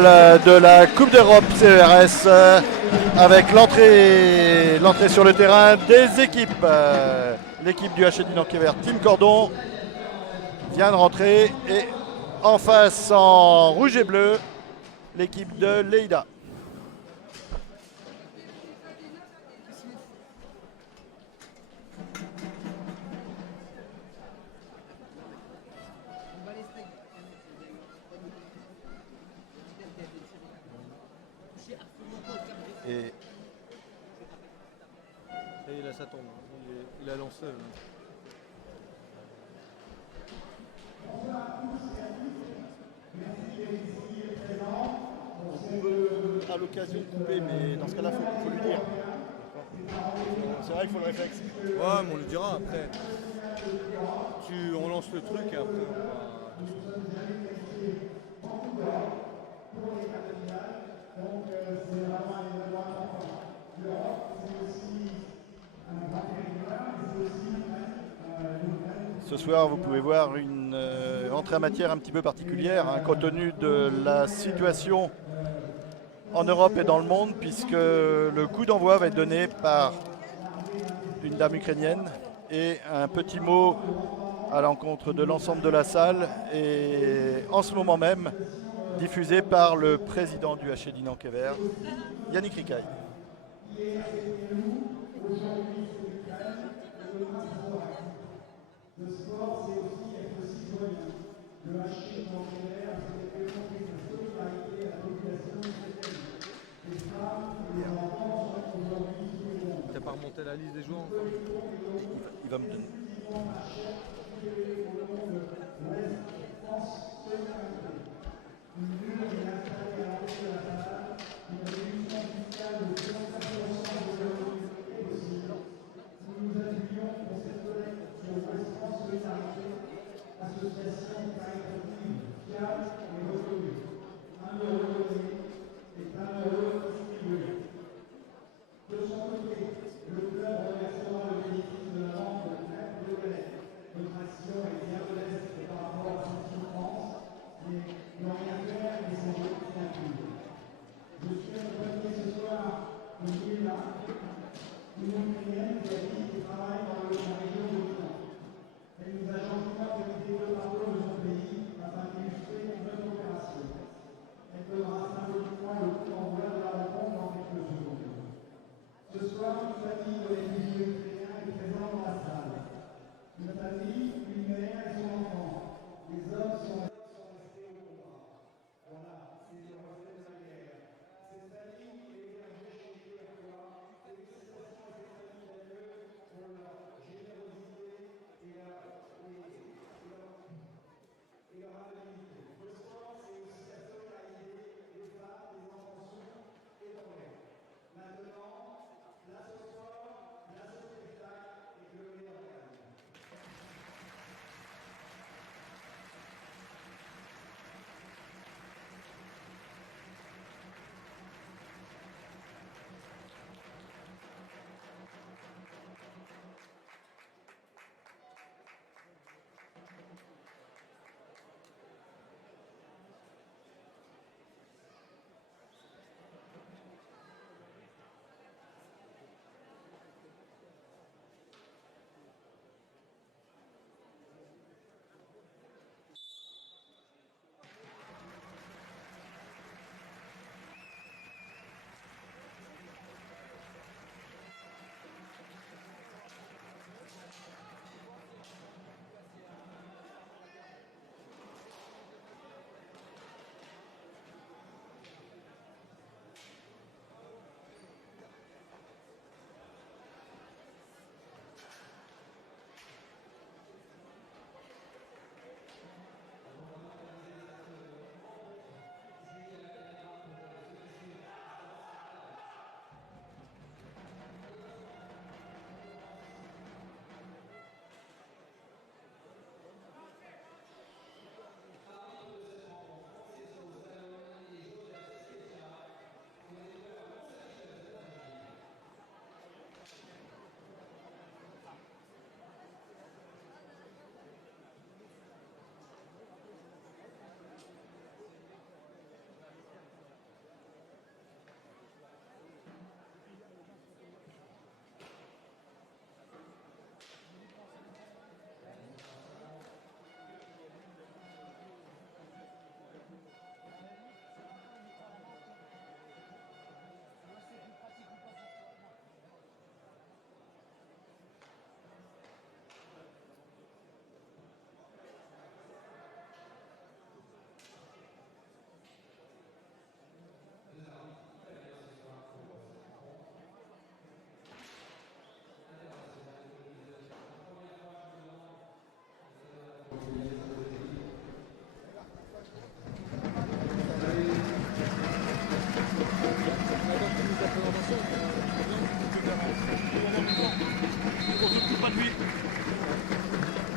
de la Coupe d'Europe CERS avec l'entrée sur le terrain des équipes. L'équipe du HDI Nankéver, Team Cordon, vient de rentrer et en face en rouge et bleu, l'équipe de Leïda. Et là ça tombe, il a lancé. on peut à l'occasion couper, mais dans ce cas-là, il faut lui dire. C'est vrai qu'il faut le réflexe. Ouais, mais on lui dira après. On lance le truc et après on va. Ce soir, vous pouvez voir une entrée en matière un petit peu particulière, hein, compte tenu de la situation en Europe et dans le monde, puisque le coup d'envoi va être donné par une dame ukrainienne et un petit mot à l'encontre de l'ensemble de la salle et en ce moment même diffusé par le président du HDI Nankéver, Yannick Rikaï. T'as pas remonté la liste des joueurs encore? Il va me donner.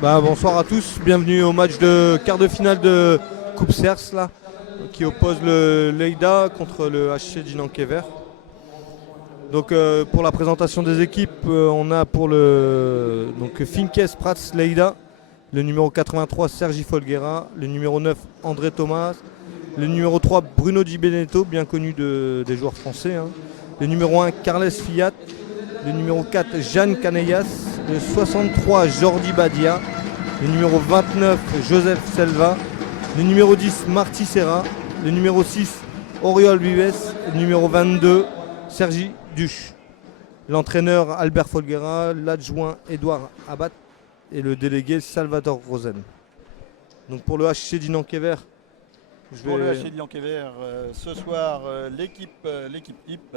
Bonsoir à tous, bienvenue au match de quart de finale de Coupe Cers là, qui oppose le Lleida contre le HC Dinanquever. Donc pour la présentation des équipes, on a pour le Finkes Prats Lleida, le numéro 83 Sergi Folguera, le numéro 9 André Thomas, le numéro 3 Bruno Di Benedetto, bien connu des joueurs français, hein. Le numéro 1 Carles Fiat, le numéro 4 Jeanne Canellas, le 63 Jordi Badia, le numéro 29 Joseph Selva, le numéro 10 Marty Serra, le numéro 6 Oriol Vives, le numéro 22 Sergi Duche. L'entraîneur Albert Folguera, l'adjoint Edouard Abad et le délégué Salvatore Rosen. Donc pour le HC Dinanquever, Pour le HC Dinanquever, ce soir, l'équipe type.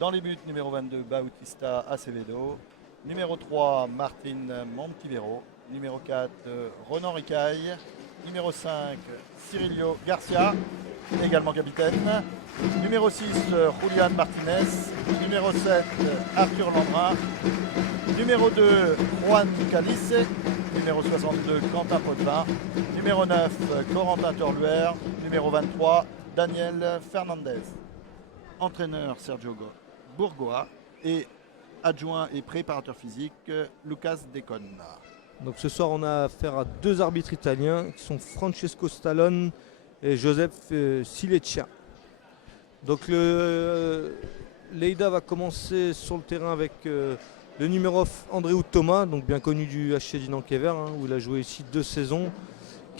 Dans les buts, numéro 22, Bautista Acevedo. Numéro 3, Martin Montivero. Numéro 4, Ronan Ricaille. Numéro 5, Cirilio Garcia, également capitaine. Numéro 6, Julian Martinez. Numéro 7, Arthur Landrin. Numéro 2, Juan Calice. Numéro 62, Quentin Potvin. Numéro 9, Corentin Torluer. Numéro 23, Daniel Fernandez. Entraîneur Sergio Bourgoa et adjoint et préparateur physique Lucas Deconna. Donc ce soir on a affaire à deux arbitres italiens qui sont Francesco Stallone et Joseph Sileccia. Donc le Lleida va commencer sur le terrain avec le numéro Andreu Thomas, donc bien connu du HC Dinanquever, hein, où il a joué ici 2 saisons.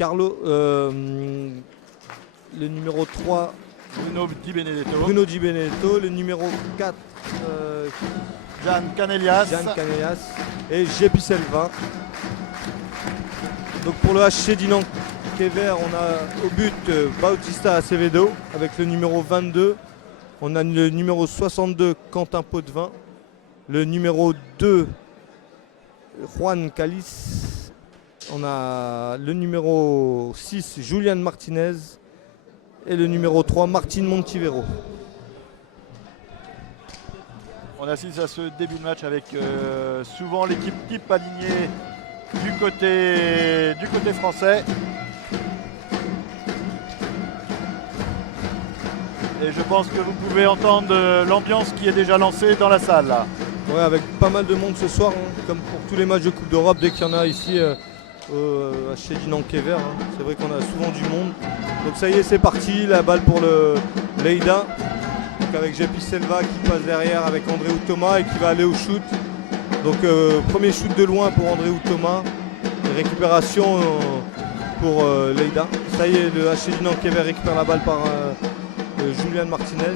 Le numéro 3 Bruno Di Benedetto, le numéro 4 Jeanne Canellas et Jepi Selva. Donc pour le HC Dinanquever, on a au but Bautista Acevedo avec le numéro 22. On a le numéro 62 Quentin Potvin, le numéro 2 Juan Calice. On a le numéro 6 Julian Martinez et le numéro 3 Martin Montivero. On assiste à ce début de match avec souvent l'équipe type alignée du côté français. Et je pense que vous pouvez entendre l'ambiance qui est déjà lancée dans la salle là. Ouais, avec pas mal de monde ce soir, hein, comme pour tous les matchs de Coupe d'Europe, dès qu'il y en a ici au HC Dinanquever, hein. C'est vrai qu'on a souvent du monde. Donc ça y est, c'est parti, la balle pour le Lleida. Donc avec Jepi Selva qui passe derrière avec Andreu Thomas et qui va aller au shoot. Donc premier shoot de loin pour Andreu Thomas. Et récupération pour Lleida. Ça y est, le HC Dinanquever récupère la balle par Julian Martinez.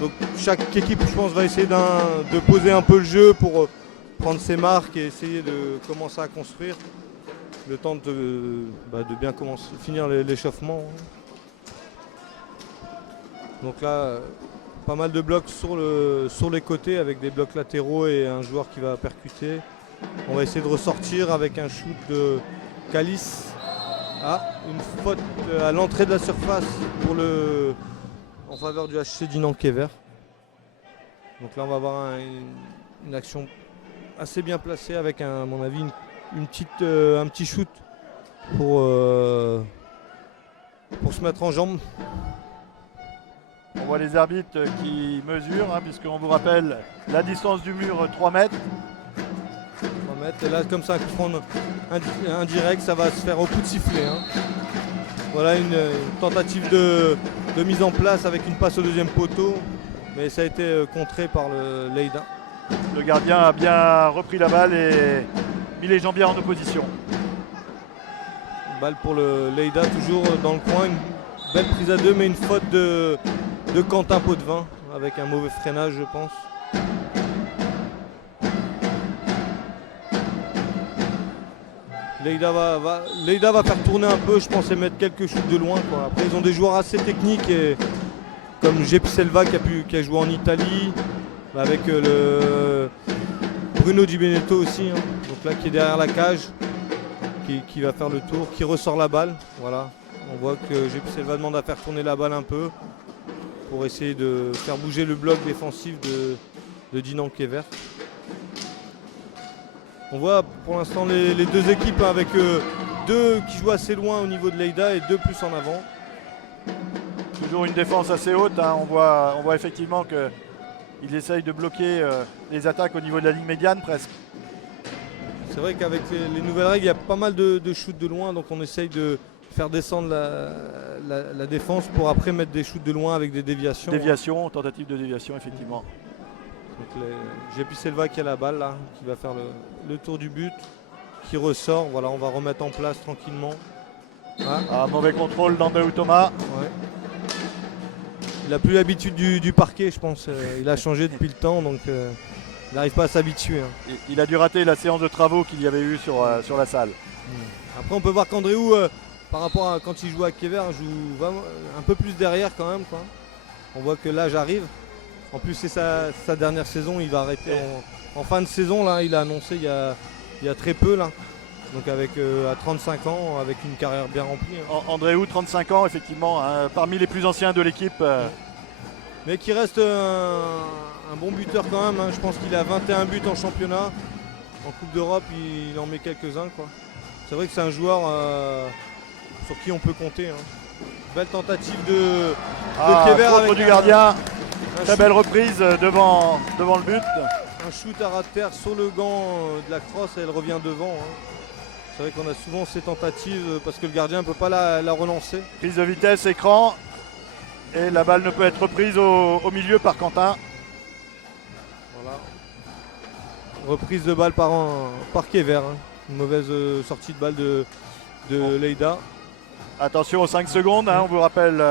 Donc chaque équipe, je pense, va essayer de poser un peu le jeu pour prendre ses marques et essayer de commencer à construire. Le temps de bien finir l'échauffement. Donc là, pas mal de blocs sur les côtés avec des blocs latéraux et un joueur qui va percuter. On va essayer de ressortir avec un shoot de Calice. Une faute à l'entrée de la surface en faveur du HC Dinanquever. Donc là on va avoir une action assez bien placée avec à mon avis un petit shoot pour se mettre en jambe. On voit les arbitres qui mesurent, hein, puisqu'on vous rappelle la distance du mur 3 mètres. 3 mètres, et là comme ça, prendre indirect, ça va se faire au coup de sifflet. Hein. Voilà une tentative de mise en place avec une passe au deuxième poteau, mais ça a été contré par le Lleida. Le gardien a bien repris la balle et mis les jambes bien en opposition. Balle pour le Lleida, toujours dans le coin, une belle prise à 2, mais une faute de Quentin Potvin avec un mauvais freinage, je pense. Lleida va faire tourner un peu, je pense, et mettre quelques shoots de loin, quoi. Après, ils ont des joueurs assez techniques, comme Jepi Selva qui a joué en Italie, avec le Bruno Di Benedetto aussi, hein. Donc là qui est derrière la cage, qui va faire le tour, qui ressort la balle. Voilà. On voit que Jepi Selva demande à faire tourner la balle un peu pour essayer de faire bouger le bloc défensif de Dinanquever. On voit pour l'instant les deux équipes avec deux qui jouent assez loin au niveau de Leïda et deux plus en avant. Toujours une défense assez haute, hein. On voit effectivement qu'il essaye de bloquer les attaques au niveau de la ligne médiane presque. C'est vrai qu'avec les nouvelles règles, il y a pas mal de shoots de loin, donc on essaye de faire descendre la défense pour après mettre des shoots de loin avec des déviations. Déviation, tentative de déviation effectivement. Jepi Selva qui a la balle là, qui va faire le tour du but, qui ressort. Voilà, on va remettre en place tranquillement. Ah, mauvais contrôle d'André Thomas. Ouais. Il n'a plus l'habitude du parquet, je pense. Il a changé depuis le temps, donc il n'arrive pas à s'habituer. Hein. Il a dû rater la séance de travaux qu'il y avait eu sur la salle. Après, on peut voir qu'Andréou, par rapport à quand il joue à Kever, joue vraiment un peu plus derrière quand même, quoi. On voit que l'âge arrive. En plus, c'est sa dernière saison. Il va arrêter en fin de saison. Là, il a annoncé il y a très peu. Là. Donc à 35 ans, avec une carrière bien remplie. Hein. Andréou, 35 ans, effectivement, hein, parmi les plus anciens de l'équipe. Mais qui reste un bon buteur quand même. Hein. Je pense qu'il a 21 buts en championnat. En Coupe d'Europe, il en met quelques-uns. C'est vrai que c'est un joueur sur qui on peut compter. Hein. Belle tentative de Kever avec du gardien. Très belle reprise devant le but. Un shoot à ras de terre sur le gant de la crosse et elle revient devant. Hein. C'est vrai qu'on a souvent ces tentatives parce que le gardien ne peut pas la relancer. Prise de vitesse, écran. Et la balle ne peut être reprise au milieu par Quentin. Voilà. Reprise de balle par Kever. Hein. Une mauvaise sortie de balle de Leïda. Attention aux 5 secondes, hein, on vous rappelle,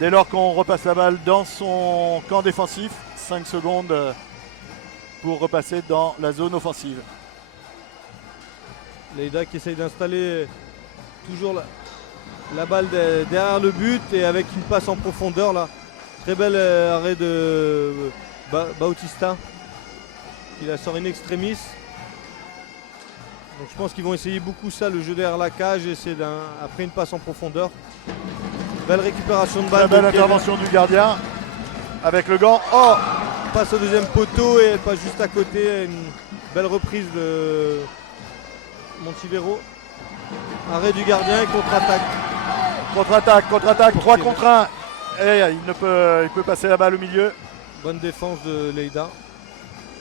dès lors qu'on repasse la balle dans son camp défensif, 5 secondes pour repasser dans la zone offensive. Leïda qui essaye d'installer toujours la balle derrière le but et avec une passe en profondeur là. Très bel arrêt de Bautista. Il a sort in extremis. Donc je pense qu'ils vont essayer beaucoup ça, le jeu derrière la cage et c'est après une passe en profondeur. Belle récupération de balle. Belle intervention du gardien avec le gant. Oh, passe au deuxième poteau et elle passe juste à côté. Une belle reprise de Montivero. Arrêt du gardien et contre-attaque. Contre-attaque, 3 contre 1. Et il peut passer la balle au milieu. Bonne défense de Leïda.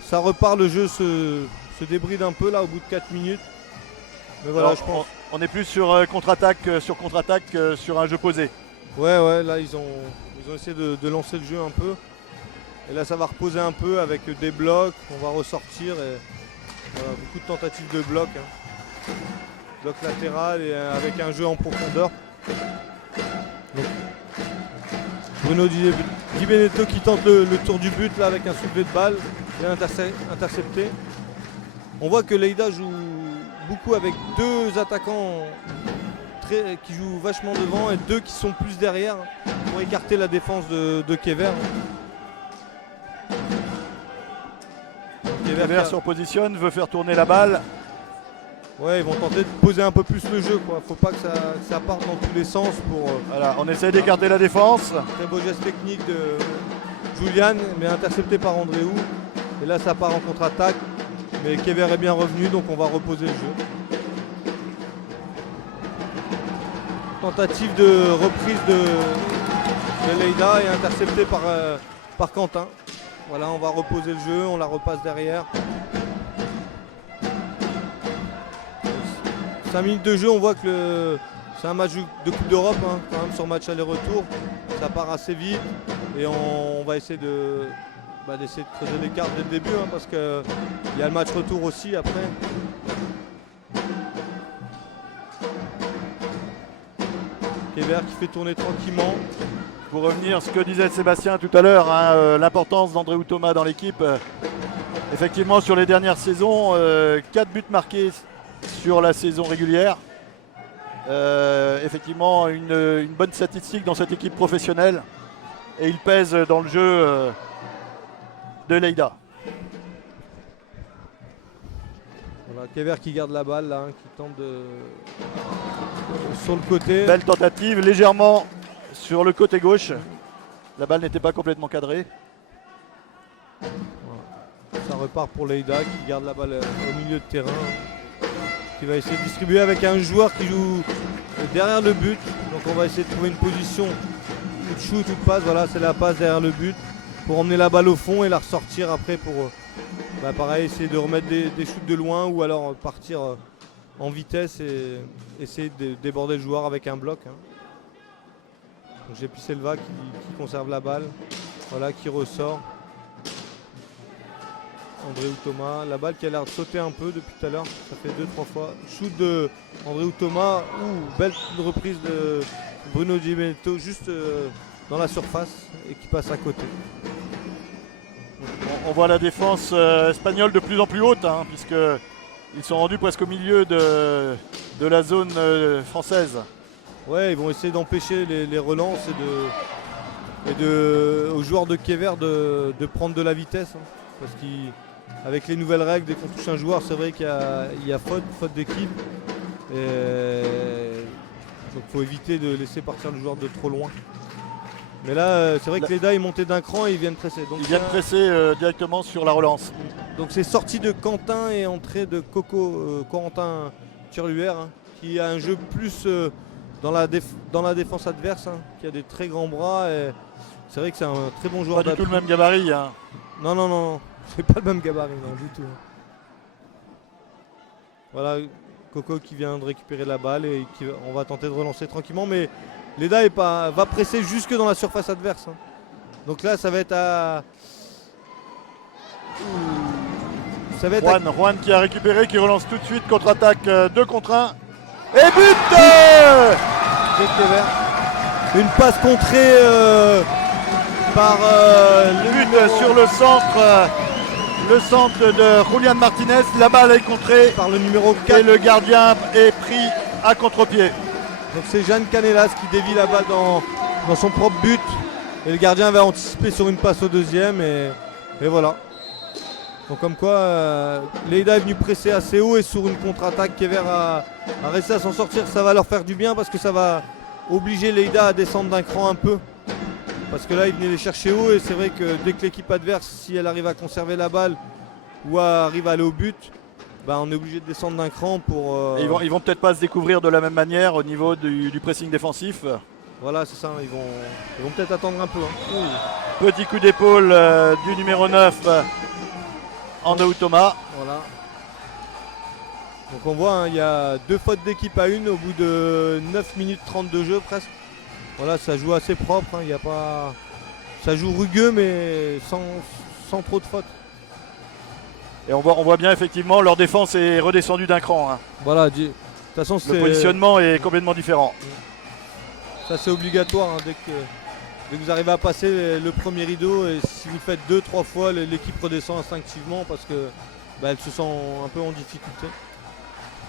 Ça repart, le jeu se débride un peu là au bout de 4 minutes. Mais voilà, je pense. On est plus sur contre-attaque sur un jeu posé. Ouais, là ils ont essayé de lancer le jeu un peu. Et là ça va reposer un peu avec des blocs, on va ressortir et voilà, beaucoup de tentatives de blocs. Hein. Bloc latéral et avec un jeu en profondeur. Donc, Bruno Di Benedetto qui tente le tour du but là avec un soulevé de balle et intercepté. On voit que Leïda joue beaucoup avec deux attaquants qui jouent vachement devant et deux qui sont plus derrière pour écarter la défense de Kever. Kever se repositionne, veut faire tourner la balle. Ouais, ils vont tenter de poser un peu plus le jeu, quoi. Faut pas que ça parte dans tous les sens pour. Voilà, on essaie d'écarter la défense. Très beau geste technique de Julian, mais intercepté par Andréou. Et là ça part en contre-attaque. Mais Kever est bien revenu, donc on va reposer le jeu. Tentative de reprise de Leïda et intercepté par Quentin. Voilà, on va reposer le jeu, on la repasse derrière. 5 minutes de jeu, on voit que c'est un match de Coupe d'Europe, hein, quand même sur match aller-retour. Ça part assez vite et on va essayer d'essayer de creuser l'écart dès le début, hein, parce qu'il y a le match retour aussi après. Kever qui fait tourner tranquillement. Pour revenir à ce que disait Sébastien tout à l'heure, hein, l'importance d'André Thomas dans l'équipe. Effectivement, sur les dernières saisons, 4 buts marqués sur la saison régulière. Effectivement, une bonne statistique dans cette équipe professionnelle. Et il pèse dans le jeu de Leïda. Voilà, Kever qui garde la balle, là, hein, qui tente sur le côté. Belle tentative, légèrement sur le côté gauche. La balle n'était pas complètement cadrée. Voilà. Ça repart pour Leïda qui garde la balle au milieu de terrain. Qui va essayer de distribuer avec un joueur qui joue derrière le but. Donc on va essayer de trouver une position ou de shoot ou de passe. Voilà, c'est la passe derrière le but pour emmener la balle au fond et la ressortir après pour pareil, essayer de remettre des shoots de loin ou alors partir en vitesse et essayer de déborder le joueur avec un bloc. Hein. Donc j'ai Pisselva qui conserve la balle, voilà, qui ressort. André Thomas, la balle qui a l'air de sauter un peu depuis tout à l'heure, ça fait 2-3 fois. Shoot de André Thomas, belle reprise de Bruno Di Benedetto juste dans la surface et qui passe à côté. On voit la défense espagnole de plus en plus haute, hein, puisqu'ils sont rendus presque au milieu de la zone française. Ouais, ils vont essayer d'empêcher les relances et aux joueurs de Kever de prendre de la vitesse. Hein, parce qu'avec les nouvelles règles, dès qu'on touche un joueur, c'est vrai qu'il y a faute d'équipe. Donc il faut éviter de laisser partir le joueur de trop loin. Mais là, c'est vrai que Leïda est monté d'un cran et ils viennent presser. Donc ils viennent presser directement sur la relance. Donc c'est sortie de Quentin et entrée de Corentin Turluer, hein, qui a un jeu plus dans la défense adverse, hein, qui a des très grands bras. Et c'est vrai que c'est un très bon joueur. Pas du tout le même gabarit. Hein. Non, c'est pas le même gabarit, non, du tout. Voilà, Coco qui vient de récupérer la balle et on va tenter de relancer tranquillement, mais Leïda va presser jusque dans la surface adverse. Hein. Donc là, ça va être à... Juan qui a récupéré, qui relance tout de suite, contre-attaque 2 contre 1. Et but Une passe contrée par le but sur le centre de Julián Martínez. La balle est contrée par le numéro 4. Et le gardien est pris à contre-pied. Donc c'est Jeanne Canelas qui dévie la balle dans son propre but. Et le gardien va anticiper sur une passe au deuxième. Et voilà. Donc comme quoi, Leïda est venu presser assez haut et sur une contre-attaque, Kever a réussi à s'en sortir. Ça va leur faire du bien parce que ça va obliger Leïda à descendre d'un cran un peu. Parce que là, il venait les chercher haut et c'est vrai que dès que l'équipe adverse, si elle arrive à conserver la balle ou arrive à aller au but, on est obligé de descendre d'un cran pour... Ils vont peut-être pas se découvrir de la même manière au niveau du pressing défensif. Voilà, c'est ça, ils vont peut-être attendre un peu. Hein. Petit coup d'épaule du numéro 9, André Thomas. Voilà. Donc on voit, hein, il y a 2 fautes d'équipe à 1 au bout de 9 minutes 30 de jeu presque. Voilà, ça joue assez propre, hein, y a pas... ça joue rugueux mais sans trop de fautes. Et on voit bien effectivement leur défense est redescendue d'un cran. Hein. Voilà, de toute façon le positionnement est complètement différent. Ça c'est obligatoire, hein, dès que vous arrivez à passer le premier rideau et si vous le faites 2-3 fois, l'équipe redescend instinctivement parce que elle se sent un peu en difficulté.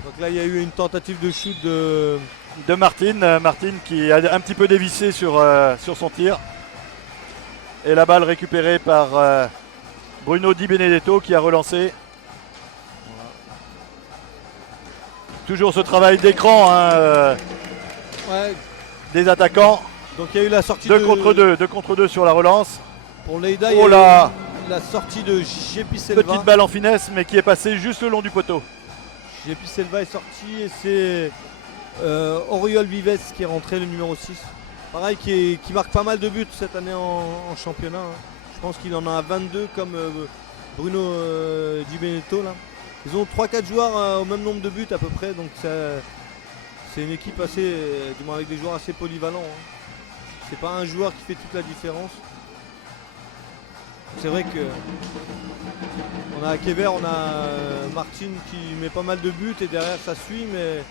Donc là il y a eu une tentative de shoot de Martine qui a un petit peu dévissé sur son tir. Et la balle récupérée par Bruno Di Benedetto qui a relancé. Voilà. Toujours ce travail d'écran des attaquants. Donc il y a eu la sortie 2 contre 2 sur la relance. Pour Leïda, il y a eu la sortie de Jepi-Selva. Petite balle en finesse mais qui est passée juste le long du poteau. Jepi-Selva est sorti et c'est Oriol Vives qui est rentré, le numéro 6. Pareil, qui marque pas mal de buts cette année en championnat. Hein. Je pense qu'il en a 22 comme Bruno Di Benedetto. Là. Ils ont 3-4 joueurs au même nombre de buts à peu près. Donc c'est une équipe assez, du moins avec des joueurs assez polyvalents. Hein. C'est pas un joueur qui fait toute la différence. C'est vrai que on a à Kever, on a Martin qui met pas mal de buts et derrière ça suit, mais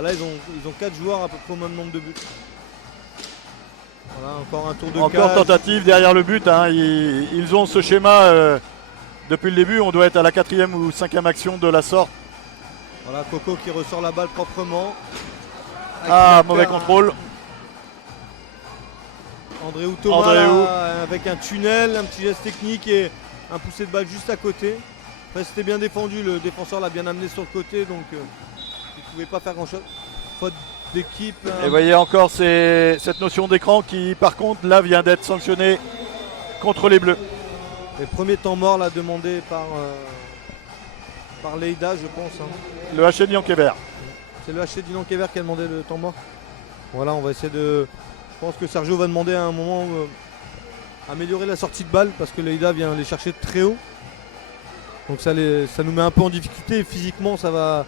là ils ont 4 joueurs à peu près au même nombre de buts. Voilà, encore un tour de cage. Encore tentative derrière le but. Hein. Ils ont ce schéma depuis le début. On doit être à la 4e ou 5e action de la sorte. Voilà, Coco qui ressort la balle proprement. Mauvais contrôle. André Thomas avec un tunnel, un petit geste technique et un poussé de balle juste à côté. Après c'était bien défendu, le défenseur l'a bien amené sur le côté, donc il ne pouvait pas faire grand chose. Faute d'équipe. Et vous voyez encore cette notion d'écran qui par contre là vient d'être sanctionnée contre les Bleus. Les premiers temps morts là demandés par Leïda, je pense. Hein. Le HC Dinankever. C'est le HC Dinankever qui a demandé le temps mort. Voilà, on va essayer de. Je pense que Sergio va demander à un moment améliorer la sortie de balle parce que Leïda vient les chercher de très haut. Donc ça nous met un peu en difficulté et physiquement ça va.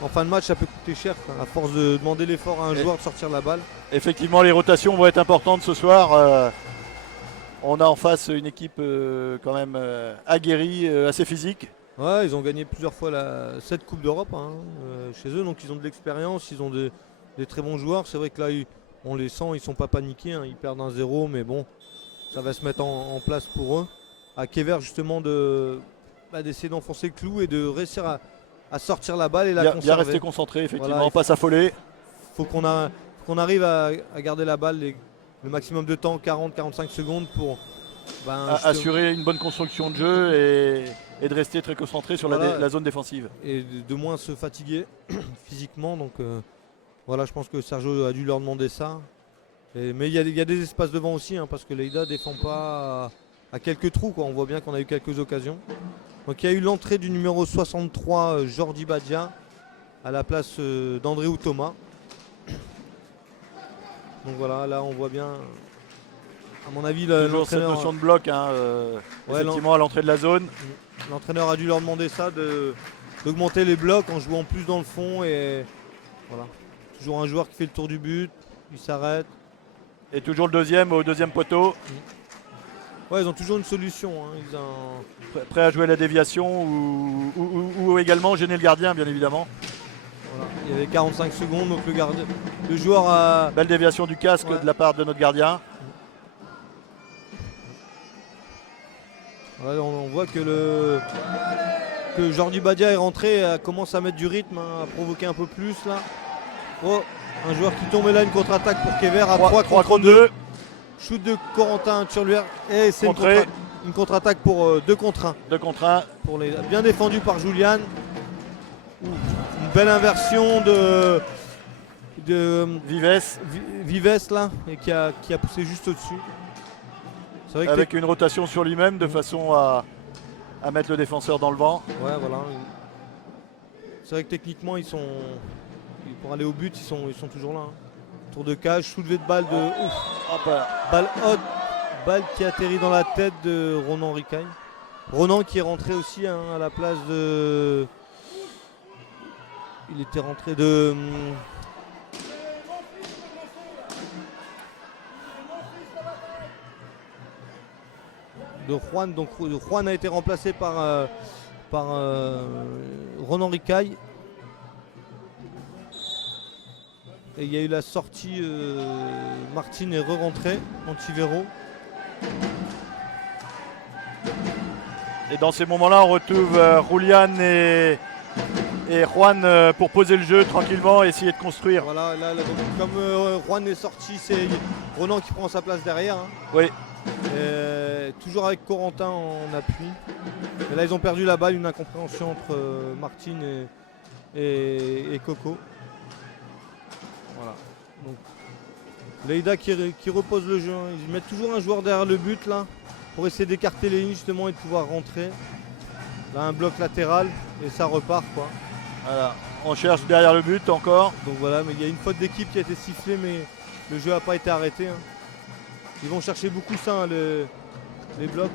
En fin de match ça peut coûter cher à force de demander l'effort à un joueur de sortir la balle. Effectivement, les rotations vont être importantes ce soir. On a en face une équipe quand même aguerrie, assez physique. Ouais, ils ont gagné plusieurs fois cette Coupe d'Europe hein, chez eux, donc ils ont de l'expérience, ils ont des très bons joueurs. C'est vrai que là, on les sent, ils sont pas paniqués, hein, ils perdent 1-0, mais bon, ça va se mettre en place pour eux. À Kever, justement, d'essayer d'enfoncer le clou et de réussir à sortir la balle et la conserver. Bien rester concentré, effectivement, Voilà, pas s'affoler. Il faut qu'on arrive à garder la balle le maximum de temps, 40-45 secondes pour assurer une bonne construction de jeu et de rester très concentré sur la zone défensive. Et de moins se fatiguer physiquement. Donc voilà, je pense que Sergio a dû leur demander ça. Mais il y a des espaces devant aussi, hein, parce que Leïda ne défend pas à quelques trous. Quoi. On voit bien qu'on a eu quelques occasions. Donc il y a eu l'entrée du numéro 63, Jordi Badia, à la place d'André Thomas. Donc voilà, là on voit bien, à mon avis, toujours cette l'entraîneur, notion de bloc, hein, effectivement, à l'entrée de la zone. L'entraîneur a dû leur demander ça, d'augmenter les blocs en jouant plus dans le fond. Et voilà, toujours un joueur qui fait le tour du but, il s'arrête. Et toujours le deuxième au deuxième poteau. Ouais, ils ont toujours une solution. Hein. Prêt à jouer la déviation ou également gêner le gardien, bien évidemment. Voilà. Il y avait 45 secondes, donc le joueur a... Belle déviation du casque de la part de notre gardien. Ouais, on voit que Jordi Badia est rentré, commence à mettre du rythme, hein, à provoquer un peu plus là. Oh, un joueur qui tombe, et là une contre-attaque pour Kever à 3 contre 2. Shoot de Corentin Turluer et c'est une contre-attaque pour 2 contre 1. 2 contre 1. Bien défendu par Julian. Une belle inversion de Vives là, et qui a poussé juste au-dessus. Avec une rotation sur lui-même de façon à mettre le défenseur dans le vent. Ouais, voilà. C'est vrai que techniquement pour aller au but ils sont toujours là. Hein. Tour de cage, soulevé de balle balle haute, balle qui atterrit dans la tête de Ronan Ricaille. Ronan qui est rentré aussi hein, à la place de... Il était rentré de Juan. Donc Juan a été remplacé par Ronan Ricaille. Et il y a eu la sortie, Martine est re-rentré, Antivero. Et dans ces moments-là, on retrouve Julian et Juan pour poser le jeu tranquillement et essayer de construire. Voilà, donc, comme Juan est sorti, c'est Ronan qui prend sa place derrière. Hein. Oui. Toujours avec Corentin en appui. Et là, ils ont perdu la balle, une incompréhension entre Martine et Coco. Voilà. Donc, Leïda qui repose le jeu. Hein. Ils mettent toujours un joueur derrière le but là pour essayer d'écarter les lignes justement et de pouvoir rentrer. Là, un bloc latéral et ça repart quoi. Voilà. On cherche derrière le but encore. Donc voilà, mais il y a une faute d'équipe qui a été sifflée, mais le jeu n'a pas été arrêté. Hein. Ils vont chercher beaucoup ça, hein, les blocs.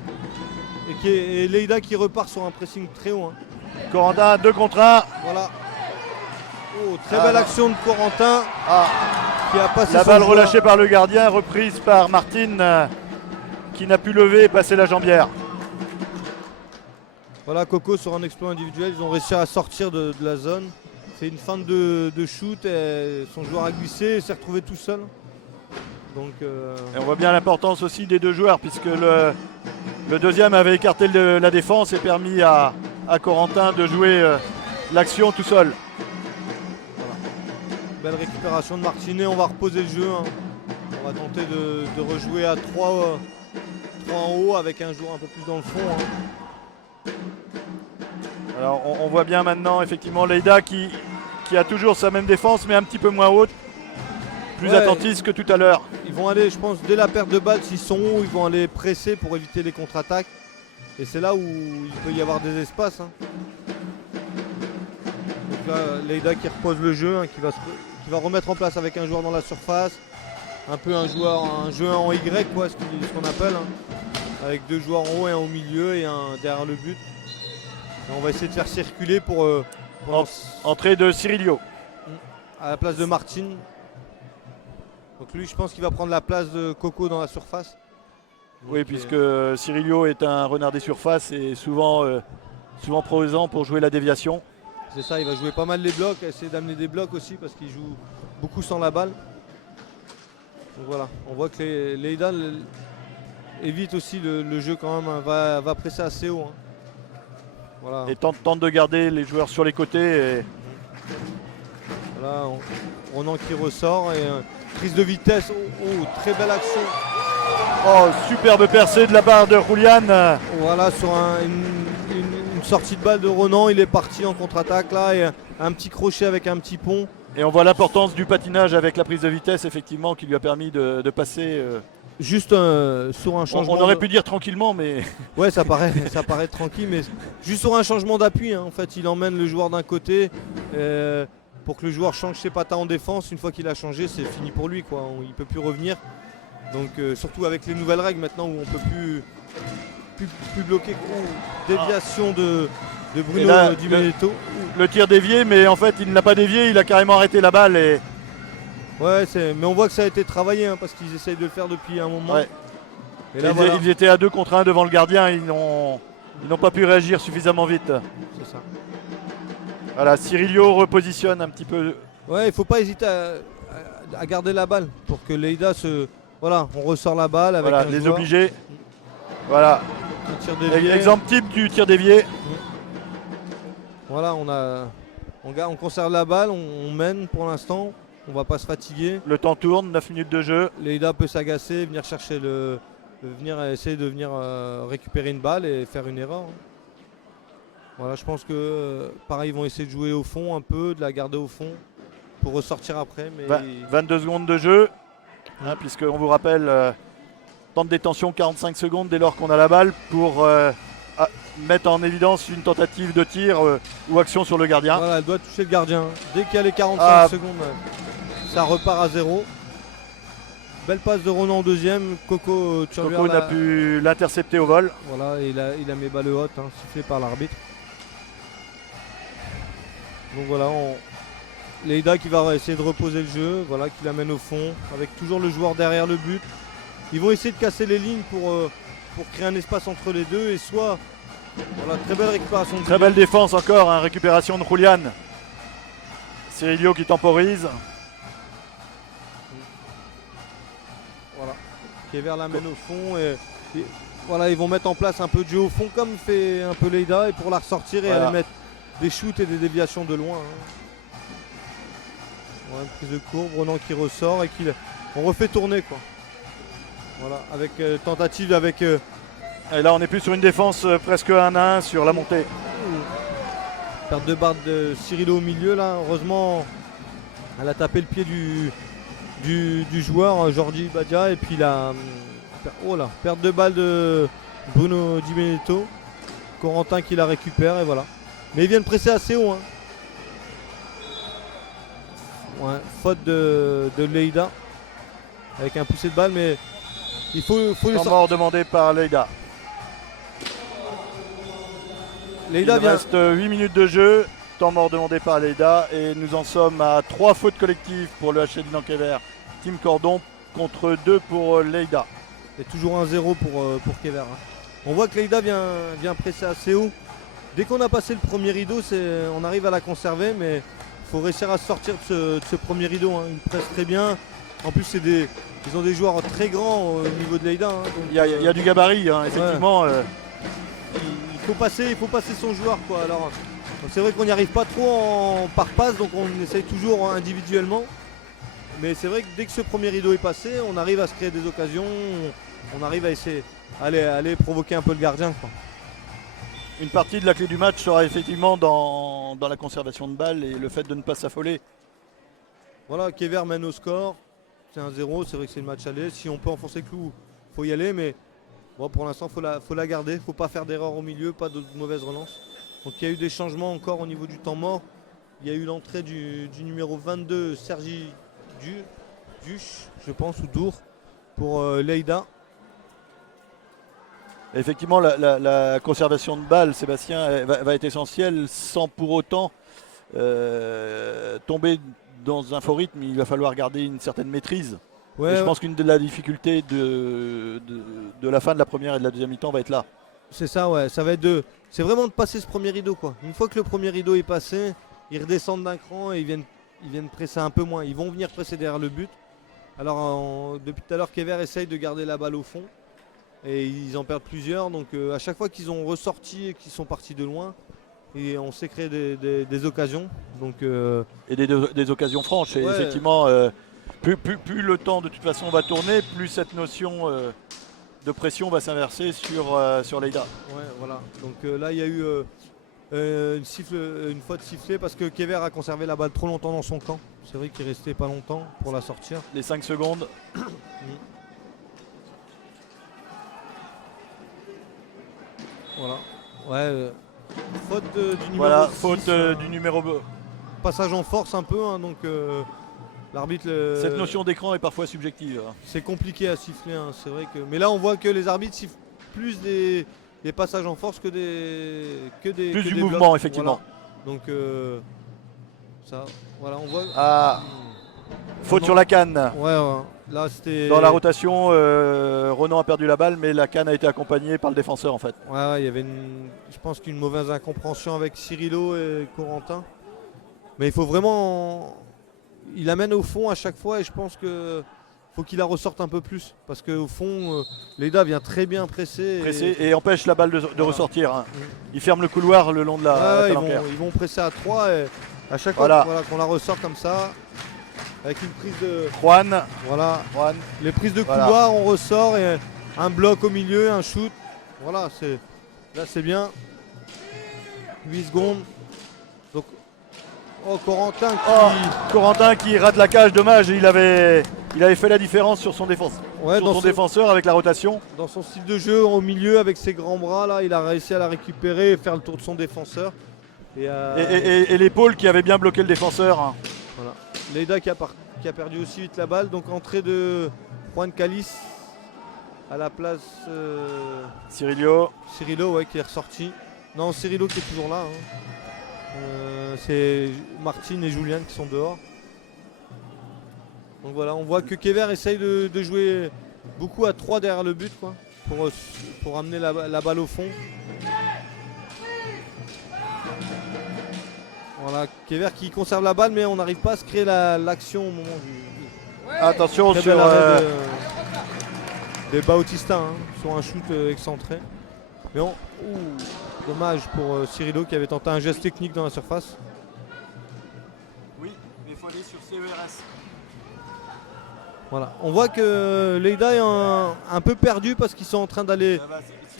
Et Leïda qui repart sur un pressing très haut. Hein. Corentin, 2 contre 1. Voilà. Oh, très belle action de Corentin. Qui a passé la balle relâchée par le gardien, reprise par Martine qui n'a pu lever et passer la jambière. Voilà, Coco sur un exploit individuel, ils ont réussi à sortir de la zone. C'est une fin de shoot et son joueur a glissé et s'est retrouvé tout seul. Donc, et on voit bien l'importance aussi des deux joueurs puisque le deuxième avait écarté la défense et permis à Corentin de jouer l'action tout seul. Belle récupération de Martinet, on va reposer le jeu. Hein. On va tenter de rejouer à 3 en haut avec un joueur un peu plus dans le fond. Hein. Alors on voit bien maintenant effectivement Leïda qui a toujours sa même défense mais un petit peu moins haute. Plus attentiste que tout à l'heure. Ils vont aller, je pense, dès la perte de balle, s'ils sont hauts, ils vont aller presser pour éviter les contre-attaques. Et c'est là où il peut y avoir des espaces. Hein. Donc là, Leïda qui repose le jeu, hein, qui va remettre en place avec un joueur dans la surface. Un peu un jeu en Y, quoi, ce qu'on appelle. Hein. Avec 2 joueurs en haut et un au milieu et un derrière le but. Et on va essayer de faire circuler pour Entrée de Cirilio. à la place de Martin. Donc lui, je pense qu'il va prendre la place de Coco dans la surface. Oui, Donc, puisque Cirilio est un renard des surfaces et souvent présent pour jouer la déviation. c'est ça, il va jouer pas mal les blocs, essayer d'amener des blocs aussi parce qu'il joue beaucoup sans la balle. Donc voilà, on voit que Leïda évite aussi le jeu quand même, hein, va presser assez haut. Hein. Voilà. Et tente de garder les joueurs sur les côtés. Et Voilà, Ronan qui ressort et prise de vitesse. Très belle action. oh, superbe percée de la part de Julian. Voilà, sur une sortie de balle de Ronan, il est parti en contre-attaque là et un petit crochet avec un petit pont. Et on voit l'importance du patinage avec la prise de vitesse, effectivement, qui lui a permis de passer. Juste sur un changement. On aurait pu dire tranquillement, mais Ouais, ça paraît tranquille, mais juste sur un changement d'appui. Hein, en fait, il emmène le joueur d'un côté pour que le joueur change ses patins en défense. Une fois qu'il a changé, c'est fini pour lui, quoi. Il ne peut plus revenir. Donc, surtout avec les nouvelles règles maintenant où on ne peut plus bloquer. Déviation de Bruno là, Di Benedetto. le tir dévié, mais en fait, il ne l'a pas dévié, il a carrément arrêté la balle. Et Ouais, mais on voit que ça a été travaillé hein, parce qu'ils essayent de le faire depuis un moment. ouais. Et là, voilà. Ils étaient à 2 contre 1 devant le gardien, ils n'ont pas pu réagir suffisamment vite. C'est ça. Voilà, Cirilio repositionne un petit peu. Ouais, il faut pas hésiter à garder la balle pour que Leïda se. Voilà, on ressort la balle avec Voilà, un les joueur, obliger. Voilà, un tir dévié. exemple type du tir dévié. Voilà, on conserve la balle, on mène pour l'instant. On va pas se fatiguer. Le temps tourne, 9 minutes de jeu. Leïda peut s'agacer, venir chercher essayer de venir récupérer une balle et faire une erreur. Voilà, je pense que pareil, ils vont essayer de jouer au fond un peu, de la garder au fond pour ressortir après. Mais 22 secondes de jeu, hein, puisqu'on vous rappelle, temps de détention 45 secondes dès lors qu'on a la balle pour mettre en évidence une tentative de tir ou action sur le gardien. Voilà, elle doit toucher le gardien. Dès qu'il y a les 45 secondes, ça repart à 0. Belle passe de Ronan en deuxième. Coco Coco n'a pu l'intercepter au vol. Voilà, et il a mis balle haute, hein, sifflé par l'arbitre. Donc voilà, Leïda qui va essayer de reposer le jeu, voilà, qui l'amène au fond, avec toujours le joueur derrière le but. Ils vont essayer de casser les lignes pour créer un espace entre les deux et soit. Voilà, très belle récupération de Très belle défense encore, hein, récupération de Julian. Cirilio qui temporise. Voilà. Kéver l'amène au fond et voilà, ils vont mettre en place un peu de jeu au fond comme fait un peu Leïda et pour la ressortir et Voilà. aller mettre des shoots et des déviations de loin. Hein. Voilà, une prise de courbe, Ronan qui ressort et on refait tourner quoi. Voilà, avec tentative avec. Et là on est plus sur une défense presque 1-1 sur la montée. Perte de barre de Cirillo au milieu là. Heureusement, elle a tapé le pied du joueur Jordi Badia et puis perte de balle de Bruno Di Benedetto. Corentin qui la récupère et voilà. Mais ils viennent presser assez haut. Hein. Ouais, faute de Leïda avec un poussé de balle, mais il faut les Temps sortir. mort demandé par Leïda. Leïda Il vient. reste 8 minutes de jeu. Temps mort demandé par Leïda. Et nous en sommes à 3 fautes collectives pour le HC Dinant-Kévert. Team Cordon contre 2 pour Leïda. C'est toujours 1-0 pour Kéver. Hein. On voit que Leïda vient presser assez haut. Dès qu'on a passé le premier rideau, on arrive à la conserver, mais il faut réussir à sortir de ce premier rideau. Hein. Ils pressent très bien. En plus, ils ont des joueurs très grands au niveau de Leïda. Hein. Donc, Il y a du gabarit, hein, effectivement. il faut passer son joueur. Quoi. Alors, c'est vrai qu'on n'y arrive pas trop par passe, donc on essaye toujours individuellement. Mais c'est vrai que dès que ce premier rideau est passé, on arrive à se créer des occasions. On arrive à essayer aller provoquer un peu le gardien. Quoi. Une partie de la clé du match sera effectivement dans la conservation de balles et le fait de ne pas s'affoler. Voilà, Kéver mène au score. C'est 1-0, c'est vrai que c'est le match aller. Si on peut enfoncer le clou, il faut y aller. Mais Bon, pour l'instant, faut la garder. Faut pas faire d'erreur au milieu, pas de mauvaise relance. Donc il y a eu des changements encore au niveau du temps mort. Il y a eu l'entrée du numéro 22, Sergi Duche, je pense, ou Dour, pour Leïda. Effectivement, la conservation de balles, Sébastien, va être essentielle sans pour autant tomber dans un faux rythme. Il va falloir garder une certaine maîtrise. Ouais, Et je pense qu'une de la difficulté de la fin de la première et de la deuxième mi-temps va être là. c'est ça, ouais. Ça va être c'est vraiment de passer ce premier rideau, quoi. Une fois que le premier rideau est passé, ils redescendent d'un cran et ils viennent presser un peu moins. Ils vont venir presser derrière le but. Alors depuis tout à l'heure, Kever essaye de garder la balle au fond. Et ils en perdent plusieurs. Donc à chaque fois qu'ils ont ressorti et qu'ils sont partis de loin, et on s'est créé des occasions. Donc, Et des occasions franches. Et ouais. effectivement, plus le temps de toute façon va tourner, plus cette notion de pression va s'inverser sur Leïda. ouais, voilà. Donc là, il y a eu une faute sifflée parce que Kever a conservé la balle trop longtemps dans son camp. C'est vrai qu'il restait pas longtemps pour la sortir. Les 5 secondes. Voilà. Ouais. Faute du numéro Voilà, 6, faute du numéro. passage en force un peu, hein, donc l'arbitre. Cette notion d'écran est parfois subjective. C'est compliqué à siffler, hein, c'est vrai que. Mais là, on voit que les arbitres sifflent plus des passages en force que des. Plus du des mouvement, blocs. effectivement. Voilà. Donc ça, voilà, on voit. Ah, faute Renan- sur la canne. Ouais, ouais. Là, c'était. Dans la rotation, Renan a perdu la balle, mais la canne a été accompagnée par le défenseur en fait. Ouais, il y avait je pense qu'une mauvaise incompréhension avec Cyrilo et Corentin. Mais il faut vraiment. Il amène au fond à chaque fois et je pense que faut qu'il la ressorte un peu plus. Parce qu'au fond, Leïda vient très bien presser. Pressé et empêche la balle de Voilà. ressortir. Hein. Mm. Il ferme le couloir le long de la Ouais, palanquère. ils vont presser à 3 et à chaque fois Voilà. qu'on la ressort comme ça, avec une prise de. Juan, Voilà. Juan. Les prises de Voilà. couloir, on ressort et un bloc au milieu, un shoot. Voilà, là c'est bien. 8 secondes. Donc, Corentin qui. Oh, Corentin qui rate la cage, dommage. Il avait fait la différence sur son Ouais, dans, défenseur avec la rotation. dans son style de jeu au milieu avec ses grands bras là, il a réussi à la récupérer et faire le tour de son défenseur. Et l'épaule qui avait bien bloqué le défenseur. Hein. Voilà. Leïda qui a perdu aussi vite la balle. Donc entrée de Juan Calis à la place Cirillo. Cyrilo, ouais, qui est ressorti. Non, Cyrilo qui est toujours là. Hein. C'est Martine et Julien qui sont dehors. Donc voilà, on voit que Kever essaye de jouer beaucoup à 3 derrière le but, quoi, pour amener la balle au fond. Voilà, Kever qui conserve la balle, mais on n'arrive pas à se créer l'action au moment du. Attention Très sur bel arrêt de Bautista, hein, sur un shoot excentré. Mais dommage pour Cyrilo qui avait tenté un geste technique dans la surface. Oui, mais il faut aller sur CERS. Voilà. On voit que Leïda est un peu perdu parce qu'ils sont en train d'aller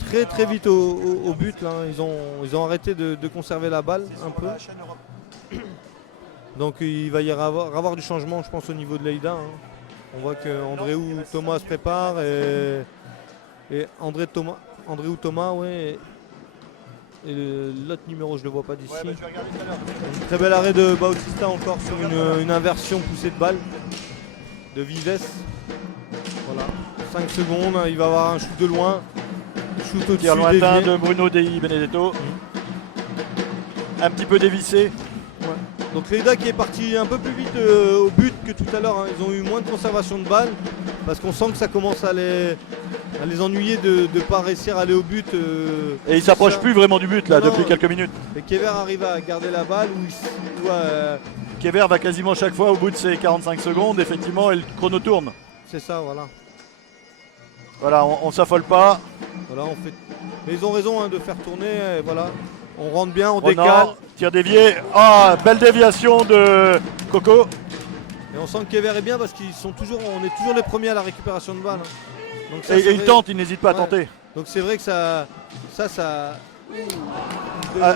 très très vite au but. Là. Ils ont arrêté de conserver la balle un peu. Donc il va y avoir du changement, je pense, au niveau de Leïda. Hein. On voit que Andréou Thomas se prépare et Andréou Thomas, ouais. Et l'autre numéro, je le vois pas d'ici. Ouais, bah, je vais regarder tout à l'heure. Un très bel arrêt de Bautista encore sur une inversion poussée de balle de Vives. Voilà. 5 secondes, il va avoir un shoot de loin. Shoot au-dessus Tir lointain dévié. de Bruno Dei Benedetto. Un petit peu dévissé. Ouais. Donc Leïda qui est parti un peu plus vite au but que tout à l'heure. Hein. Ils ont eu moins de conservation de balles parce qu'on sent que ça commence à les ennuyer de ne pas réussir à aller au but. Et il s'approche ça. plus vraiment du but là Non, depuis quelques minutes. Et Kever arrive à garder la balle Kever va quasiment chaque fois au bout de ses 45 secondes, effectivement, et le chrono tourne. c'est ça, voilà. Voilà, on s'affole pas. Voilà, on fait. Mais ils ont raison hein, de faire tourner. Et voilà, on rentre bien, on Renan, décale. tir dévié. Ah, belle déviation de Coco. Et on sent que Kever est bien parce qu'on est toujours les premiers à la récupération de balles. Hein. Donc ça, Et c'est il vrai. tente, il n'hésite pas à Ouais. tenter. Donc c'est vrai que ça. Ah.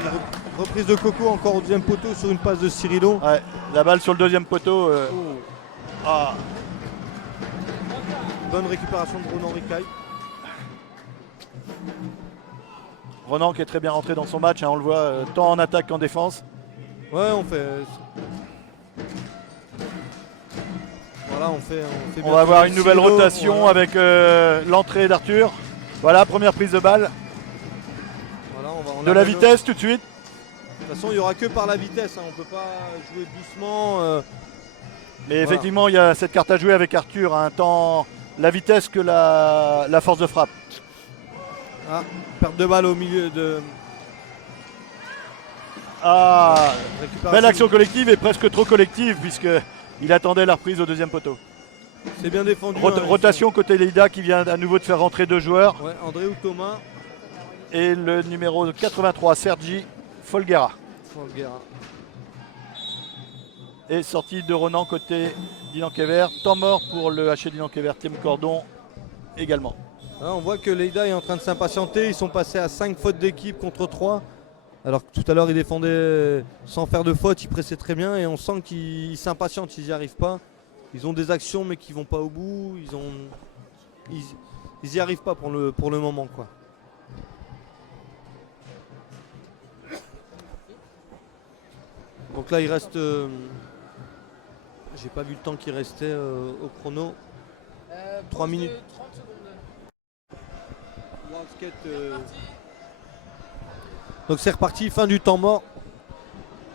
Reprise de Coco encore au deuxième poteau sur une passe de Cyrilo. Ouais, la balle sur le deuxième poteau. Ah, Bonne récupération de Ronan Ricaille. Renan qui est très bien rentré dans son match, hein, on le voit tant en attaque qu'en défense. Ouais, on fait. Voilà, on fait On bien va avoir tourner une nouvelle Cyrilo, rotation voilà. avec l'entrée d'Arthur. Voilà, première prise de balle. Voilà, on De la amène- vitesse tout de suite. De toute façon, il n'y aura que par la vitesse, hein, on peut pas jouer doucement. Mais Voilà. effectivement, il y a cette carte à jouer avec Arthur, hein, tant la vitesse que la force de frappe. Ah, perte de balle au milieu de. Ah, Récupération. belle action collective et presque trop collective puisqu'il attendait la reprise au deuxième poteau. C'est bien défendu. hein, Rotation côté Leïda qui vient à nouveau de faire rentrer deux joueurs. Ouais, André ou Thomas. Et le numéro 83, Sergi Folguera. Folguera. Et sortie de Ronan côté Dinan-Kever. Temps mort pour le HC Dinan-Kever, Tim Cordon également. Là, on voit que Leïda est en train de s'impatienter. Ils sont passés à 5 fautes d'équipe contre 3. Alors que tout à l'heure, ils défendaient sans faire de faute. Ils pressaient très bien. Et on sent qu'ils s'impatientent. Ils n'y arrivent pas. Ils ont des actions mais qui vont pas au bout. Ils n'y arrivent pas pour le moment, quoi. Donc là, il reste. J'ai pas vu le temps qui restait au chrono. 3 minutes. World Skate, Donc c'est reparti, fin du temps mort.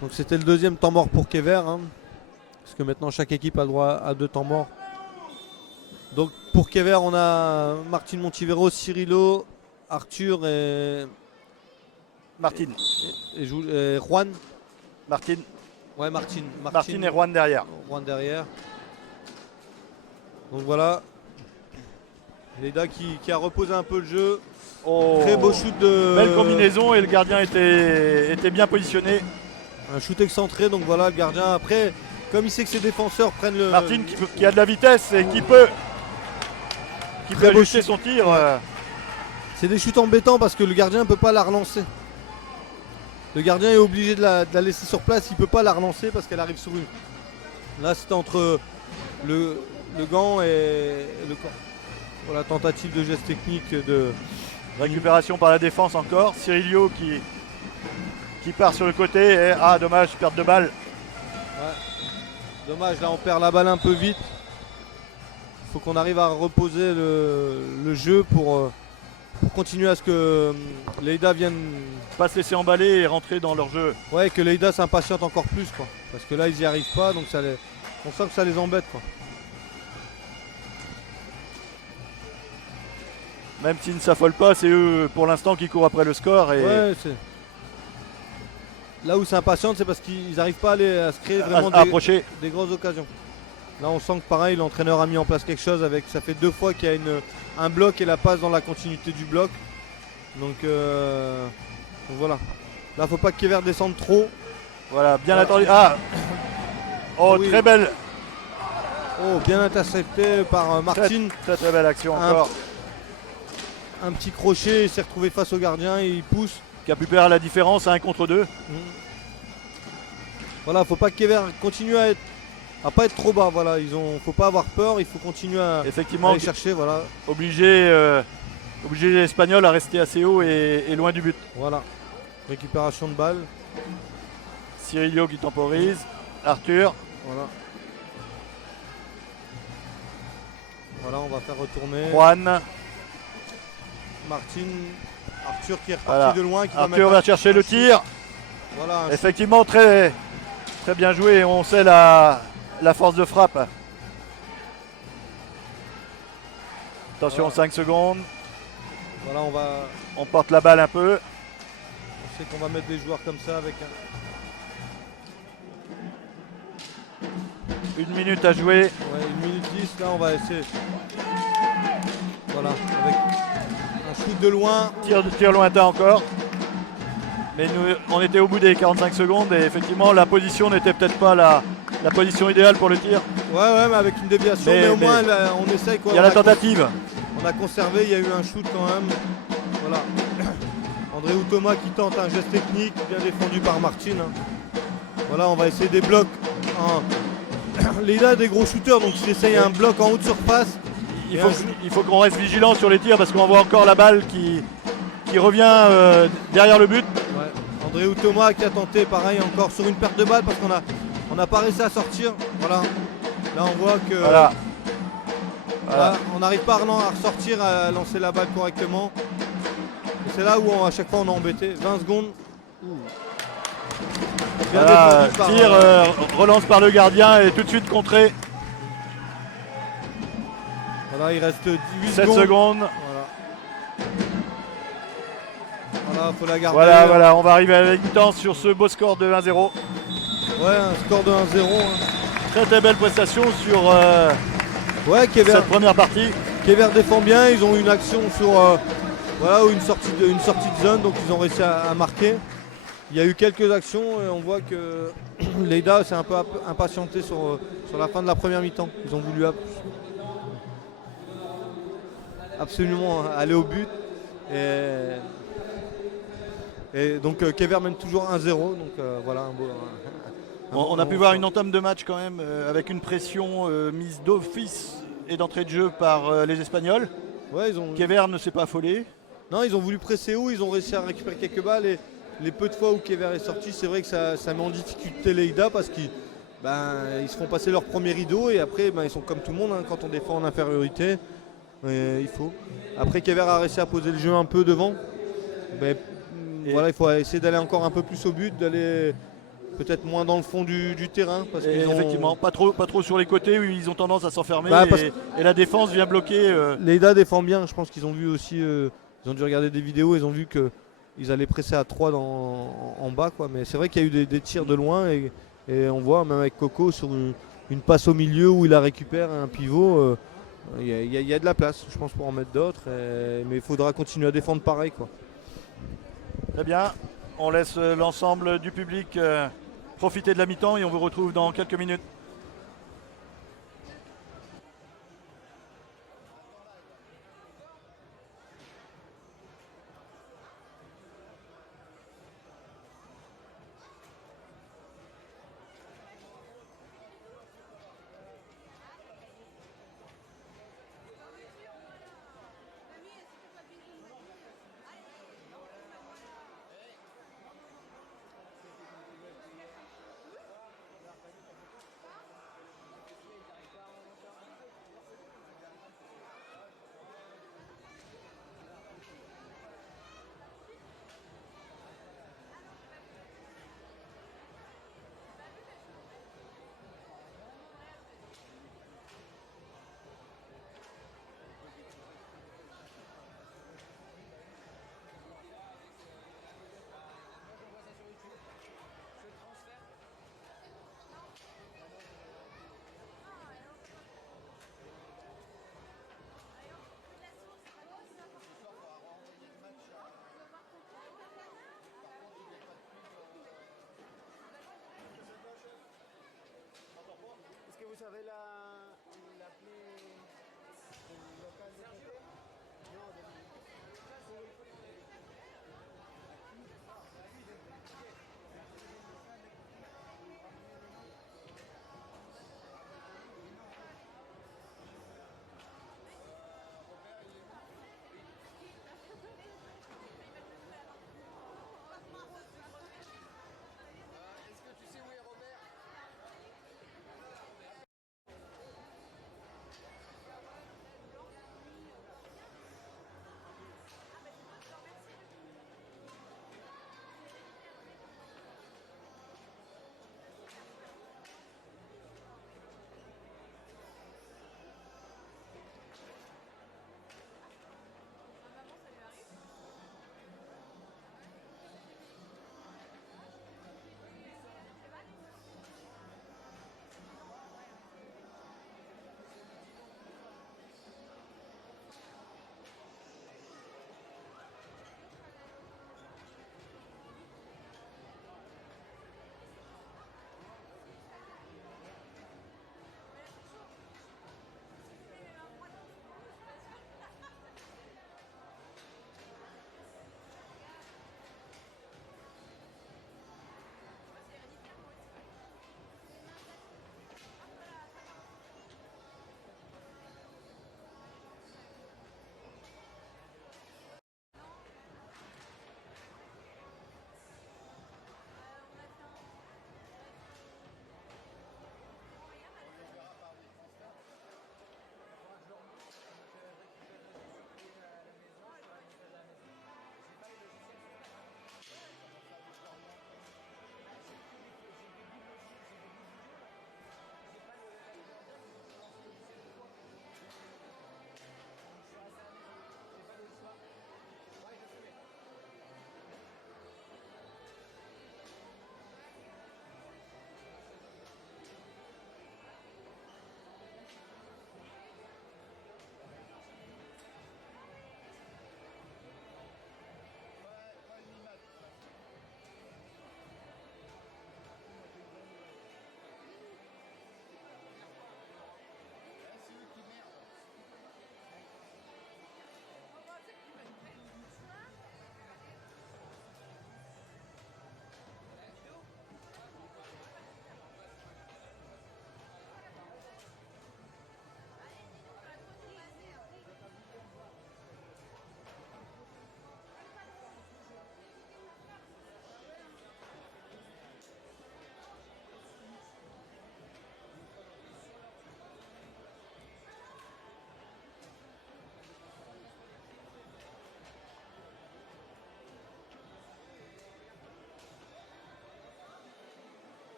Donc c'était le deuxième temps mort pour Kever, hein, parce que maintenant chaque équipe a le droit à 2 temps morts. Donc pour Kever, on a Martin Montivero, Cyrilo, Arthur et Martine. et Juan. Martine. Ouais, Martin Et Juan derrière. Juan derrière. Donc voilà. Leïda qui a reposé un peu le jeu. Oh, Très beau shoot de. belle combinaison et le gardien était bien positionné. Un shoot excentré, donc voilà, le gardien après, comme il sait que ses défenseurs prennent le. Martine qui a de la vitesse et qui peut Très beau ajuster shoot. son tir. C'est des shoots embêtants parce que le gardien ne peut pas la relancer. Le gardien est obligé de la laisser sur place, il ne peut pas la relancer parce qu'elle arrive sur une. Là c'était entre le gant et le corps. Voilà, tentative de geste technique de. Récupération par la défense encore. Cyrilio qui part sur le côté. Et, ah dommage, perte de balle. Ouais. Dommage, là on perd la balle un peu vite. Il faut qu'on arrive à reposer le jeu pour continuer à ce que Leïda vienne. Pas se laisser emballer et rentrer dans leur jeu. Ouais, que Leïda s'impatiente encore plus, quoi. Parce que là ils n'y arrivent pas, donc on sent que ça les embête, quoi. Même s'ils ne s'affolent pas, c'est eux pour l'instant qui courent après le score. Et Ouais, c'est. Là où c'est impatiente, c'est parce qu'ils n'arrivent pas à se créer vraiment à approcher. des grosses occasions. Là on sent que pareil, l'entraîneur a mis en place quelque chose avec. Ça fait 2 fois qu'il y a un bloc et la passe dans la continuité du bloc. Donc voilà. Là faut pas que Kever descende trop. Voilà, bien Voilà. attendu. Ah Oh, Oui. très belle. Oh, bien intercepté par Martin. Très très belle action encore. Un petit crochet, il s'est retrouvé face au gardien et il pousse. Qui a pu faire la différence à 1 contre 2. Voilà, faut pas que Kever continue à pas être trop bas. Voilà, faut pas avoir peur, il faut continuer à Effectivement, aller chercher. Voilà, obligé l'Espagnol à rester assez haut et loin du but. voilà. Récupération de balle. Cyrilio qui temporise. Arthur. Voilà. Voilà, on va faire retourner Juan. Martin. Arthur qui est reparti Voilà. de loin. Qui Arthur va chercher le tir. Voilà, Effectivement, très, très bien joué. On sait la force de frappe. Attention, Voilà. 5 secondes. voilà, On porte la balle un peu. on sait qu'on va mettre des joueurs comme ça avec un. 1 minute à jouer. Ouais, 1 minute 10, là on va essayer. Voilà, avec un shoot de loin. Tir lointain encore. Mais nous, on était au bout des 45 secondes et effectivement la position n'était peut-être pas la position idéale pour le tir. Ouais, mais avec une déviation, mais au moins là, on essaye quoi. Il y a la tentative. On a conservé, il y a eu un shoot quand même. Voilà. André ou Thomas qui tente un geste technique, bien défendu par Martin. Voilà, on va essayer des blocs. Leïda a des gros shooters, donc s'il essaye un bloc en haute surface. Il faut qu'on reste vigilant sur les tirs parce qu'on voit encore la balle qui qui revient derrière le but. Ouais. André Thomas qui a tenté pareil encore sur une perte de balle parce qu'on n'a pas réussi à sortir. Voilà. Là on voit que Voilà. là, on n'arrive pas à ressortir, à lancer la balle correctement. Et c'est là où à chaque fois on est embêté. 20 secondes. Ouh. Bien Voilà, défendu par, tir, relance par le gardien et tout de suite contré. Voilà, il reste 8 7 secondes. secondes. Voilà, faut la garder. Voilà, on va arriver à la mi-temps sur ce beau score de 1-0. Ouais, un score de 1-0. Très très belle prestation sur Ouais, cette première partie. Kever défend bien, ils ont une action sur voilà, une sortie de zone, donc ils ont réussi à marquer. Il y a eu quelques actions et on voit que Leïda s'est un peu impatienté sur la fin de la première mi-temps. Ils ont voulu absolument aller au but. Et donc Kever mène toujours 1-0. Donc voilà un beau. On a pu voir une entame de match quand même avec une pression mise d'office et d'entrée de jeu par les Espagnols. Ouais, Kever ne s'est pas affolé. Non, ils ont voulu presser haut, ils ont réussi à récupérer quelques balles et les peu de fois où Kever est sorti, c'est vrai que ça met en difficulté Leïda parce qu'ils se font passer leur premier rideau et après ils sont comme tout le monde hein, quand on défend en infériorité. Il faut. Après Kever a réussi à poser le jeu un peu devant. Mais, voilà, il faut essayer d'aller encore un peu plus au but, d'aller peut-être moins dans le fond du terrain. Parce effectivement, pas trop sur les côtés où ils ont tendance à s'enfermer et la défense vient bloquer. Leïda défend bien, je pense qu'ils ont vu aussi, ils ont dû regarder des vidéos, ils ont vu qu'ils allaient presser à 3 en bas. Quoi. Mais c'est vrai qu'il y a eu des tirs de loin et on voit même avec Coco sur une passe au milieu où il la récupère un pivot. Il y a de la place, je pense, pour en mettre d'autres. Mais il faudra continuer à défendre pareil. Quoi. Très bien, on laisse l'ensemble du public profiter de la mi-temps et on vous retrouve dans quelques minutes.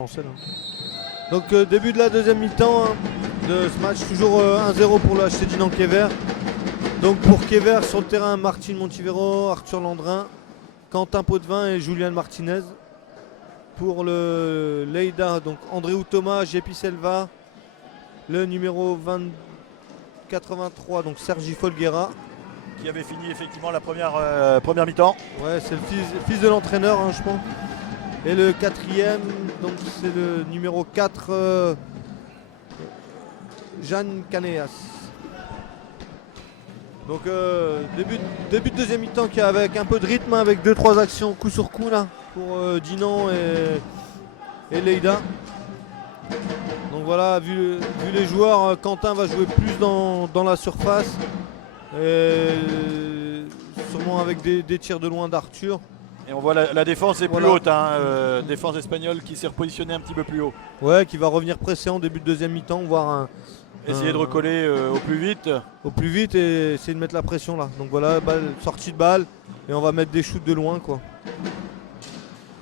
français, là. Donc début de la deuxième mi-temps hein, de ce match, toujours 1-0 pour le HC Dinan Quéver. Donc pour Quéver sur le terrain, Martine Montivero, Arthur Landrin, Quentin Potvin et Julian Martinez. Pour le Leida, donc Andréou Thomas, Jepi Selva, le numéro 83, donc Sergi Folguera. Qui avait fini effectivement la première mi-temps. Ouais, c'est le fils de l'entraîneur, hein, je pense. Et le quatrième, donc c'est le numéro 4, Jeanne Caneas. Donc début de deuxième mi-temps qui est avec un peu de rythme, hein, avec 2-3 actions coup sur coup là pour Dinan et Leida. Donc voilà, vu les joueurs, Quentin va jouer plus dans la surface. Et sûrement avec des tirs de loin d'Arthur. Et on voit la défense est plus Voilà. haute, hein, défense espagnole qui s'est repositionnée un petit peu plus haut. Ouais, qui va revenir presser en début de deuxième mi-temps, voire Essayer de recoller au plus vite. au plus vite et essayer de mettre la pression là. Donc voilà, sortie de balle et on va mettre des shoots de loin quoi.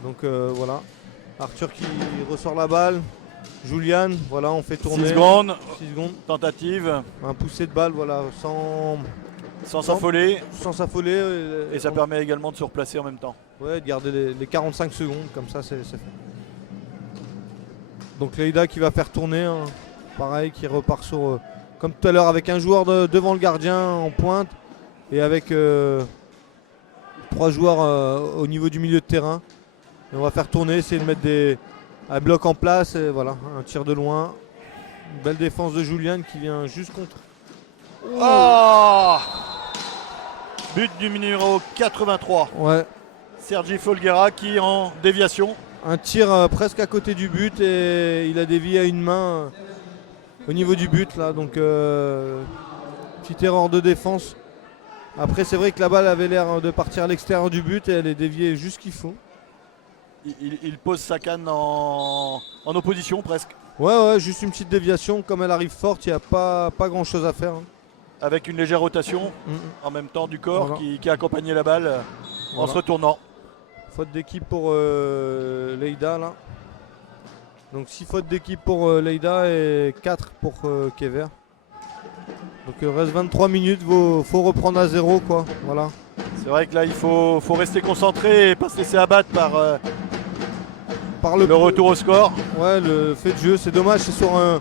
Donc voilà. Arthur qui ressort la balle. Julian, voilà, on fait tourner. 6 secondes, 6 secondes. tentative, Un poussé de balle, voilà, sans s'affoler. s'affoler. Et ça permet également de se replacer en même temps. Ouais, de garder les 45 secondes, comme ça c'est fait. Donc Leida qui va faire tourner, hein, pareil, qui repart sur, comme tout à l'heure, avec un joueur devant le gardien en pointe et avec 3 joueurs au niveau du milieu de terrain. Et on va faire tourner, essayer de mettre un bloc en place, et voilà, un tir de loin. Une belle défense de Julian qui vient juste contre. Oh, but du numéro 83, Ouais, Sergi Folguera qui en déviation. un tir presque à côté du but et il a dévié à une main au niveau du but là, donc petite erreur de défense. Après c'est vrai que la balle avait l'air de partir à l'extérieur du but et elle est déviée juste qu'il faut. Il pose sa canne en opposition presque, Ouais, juste une petite déviation, comme elle arrive forte, il n'y a pas grand chose à faire, hein. avec une légère rotation Mhm. en même temps du corps Voilà. qui a accompagné la balle en Voilà. se retournant. Faute d'équipe pour Leida là. Donc 6 fautes d'équipe pour Leida et 4 pour Kever. Donc il reste 23 minutes, faut reprendre à 0 quoi. Voilà. C'est vrai que là il faut rester concentré et pas se laisser abattre par Par le retour au score. Ouais, le fait de jeu, c'est dommage, c'est sur un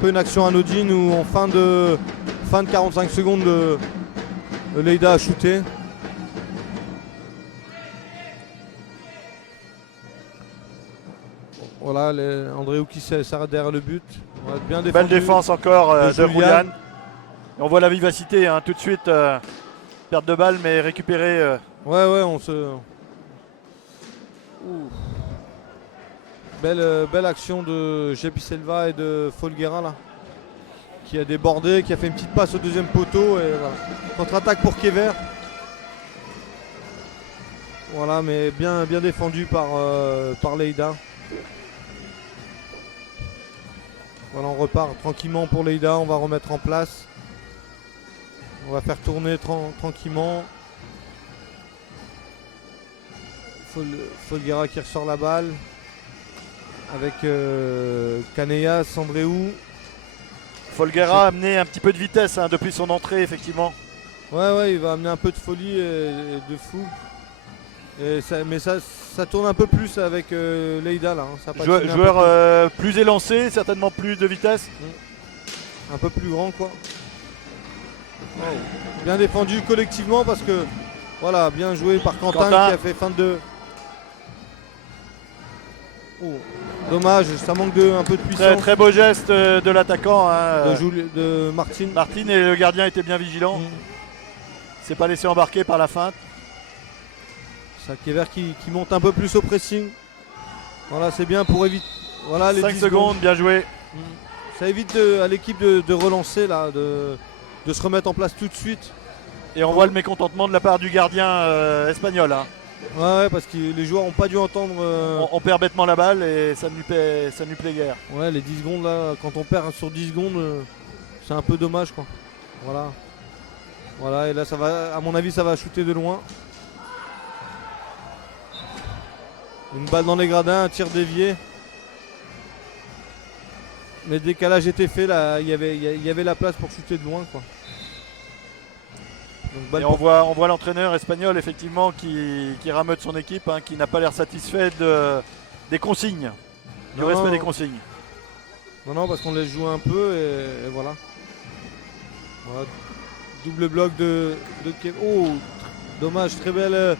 peu une action anodine où en fin de 45 secondes Leida a shooté. Voilà, Andréou qui s'arrête derrière le but. Ouais, bien Belle défendu. défense encore de de Julian. Julian. Et on voit la vivacité, hein, tout de suite. Perte de balle mais récupérée. Ouais, on se. Ouh. Belle action de Jepi Selva et de Folguera là. Qui a débordé, qui a fait une petite passe au deuxième poteau et voilà. Contre-attaque pour Kever. Voilà, mais bien défendu par Leida. Voilà, on repart tranquillement pour Leida, on va remettre en place. On va faire tourner tranquillement. Folguera qui ressort la balle. Avec Caneas, Andréou. Folguera a amené un petit peu de vitesse, hein, depuis son entrée effectivement. Ouais, il va amener un peu de folie et de fou. Mais ça tourne un peu plus avec Leida là, hein. Ça patine un peu Joueur plus élancé, certainement plus de vitesse. un peu plus grand quoi. Bien défendu collectivement parce que voilà, bien joué par Quentin. Qui a fait fin de. Oh, dommage, ça manque un peu de puissance. Très beau geste de l'attaquant, hein, de Martine. Martine, et le gardien était bien vigilant. S'est pas laissé embarquer par la feinte. Ça Kever qui monte un peu plus au pressing. Voilà, c'est bien pour éviter. Voilà, les 5 10 secondes, bien joué. Ça évite à l'équipe de relancer là, de se remettre en place tout de suite. Et on voit le mécontentement de la part du gardien espagnol, hein. Ouais, parce que les joueurs n'ont pas dû entendre. On perd bêtement la balle et ça ne lui plaît guère. Ouais, les 10 secondes là, quand on perd sur 10 secondes, c'est un peu dommage quoi. Voilà, et là ça va, à mon avis, ça va shooter de loin. Une balle dans les gradins, un tir dévié. Mais le décalage était fait là, il y avait la place pour shooter de loin quoi. Donc, balle Et pour- on voit l'entraîneur espagnol effectivement qui rameute son équipe, hein, qui n'a pas l'air satisfait des consignes, du Non, respect non. des consignes. Non, parce qu'on laisse jouer un peu et voilà. Voilà. Double bloc de Oh, dommage, très belle.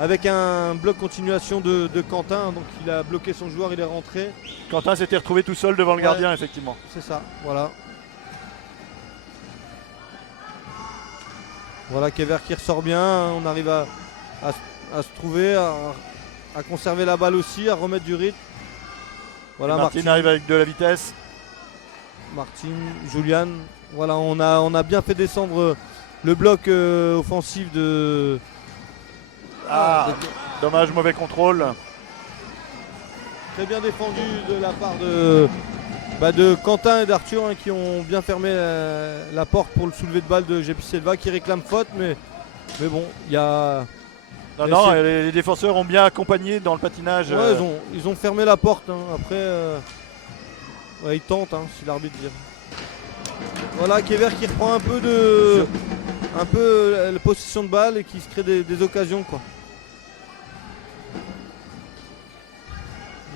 Avec un bloc continuation de Quentin. Donc il a bloqué son joueur, il est rentré. Quentin s'était retrouvé tout seul devant le Ouais. gardien effectivement. C'est ça, voilà. Voilà, Kever qui ressort bien. On arrive à se trouver, à conserver la balle aussi, à remettre du rythme. Voilà, Martin arrive avec de la vitesse. Martin, Julian. Voilà, on a bien fait descendre le bloc offensif de. Ah, dommage, mauvais contrôle. Très bien défendu de la part de Quentin et d'Arthur hein, qui ont bien fermé la porte pour le soulevé de balle de Jepi Selva qui réclame faute, mais bon, il y a. Non, Mais non, c'est- les défenseurs ont bien accompagné dans le patinage. Ouais, ils ont fermé la porte. Hein. Après, ouais, ils tentent, hein, si l'arbitre dit. Voilà, Kever qui reprend un peu la possession de balle et qui se crée des occasions quoi.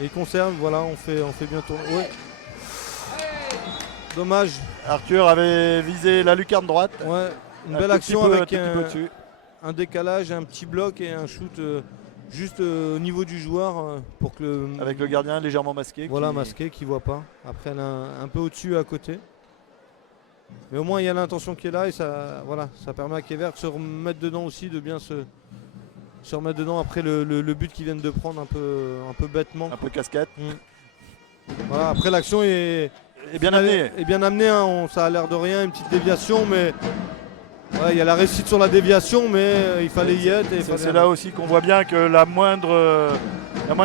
Et il conserve, voilà, on fait bien tourner. Ouais. Dommage, Arthur avait visé la lucarne droite. ouais, une Un belle tout action petit peu- avec un tout petit peu au-dessus. un décalage, un petit bloc et un shoot juste au niveau du joueur pour que Avec le gardien légèrement masqué. voilà qui- masqué qui voit pas. Après elle a un peu au-dessus à côté. Mais au moins il y a l'intention qui est là et ça permet à Kever de se remettre dedans aussi, de bien se remettre dedans après le but qu'ils viennent de prendre un peu bêtement. Un peu casquette. Voilà, après l'action est Et bien amené. est bien amenée, hein, ça a l'air de rien, une petite déviation, mais voilà, il y a la réussite sur la déviation, mais il fallait y être. Et il fallait C'est là aussi qu'on voit bien que la moindre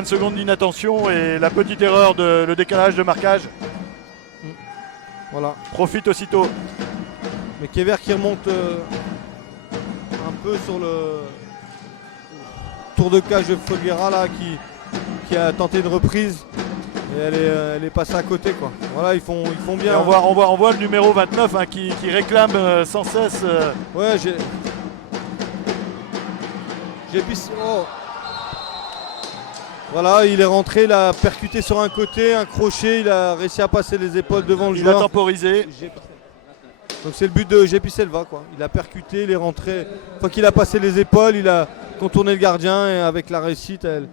seconde d'inattention et la petite erreur de le décalage de marquage Voilà. profite aussitôt. Mais Kever qui remonte un peu sur le tour de cage de Folguera là qui a tenté une reprise et elle est passée à côté quoi. Voilà, ils font Et bien. on voit le numéro 29 hein, qui réclame sans cesse. Ouais, j'ai oh. Voilà, il est rentré, il a percuté sur un côté, un crochet, il a réussi à passer les épaules devant le Il a joueur. temporisé. Donc c'est le but de Jepi Selva quoi. Il a percuté, il est rentré. Une fois qu'il a passé les épaules, il a contourné le gardien et avec la réussite, elle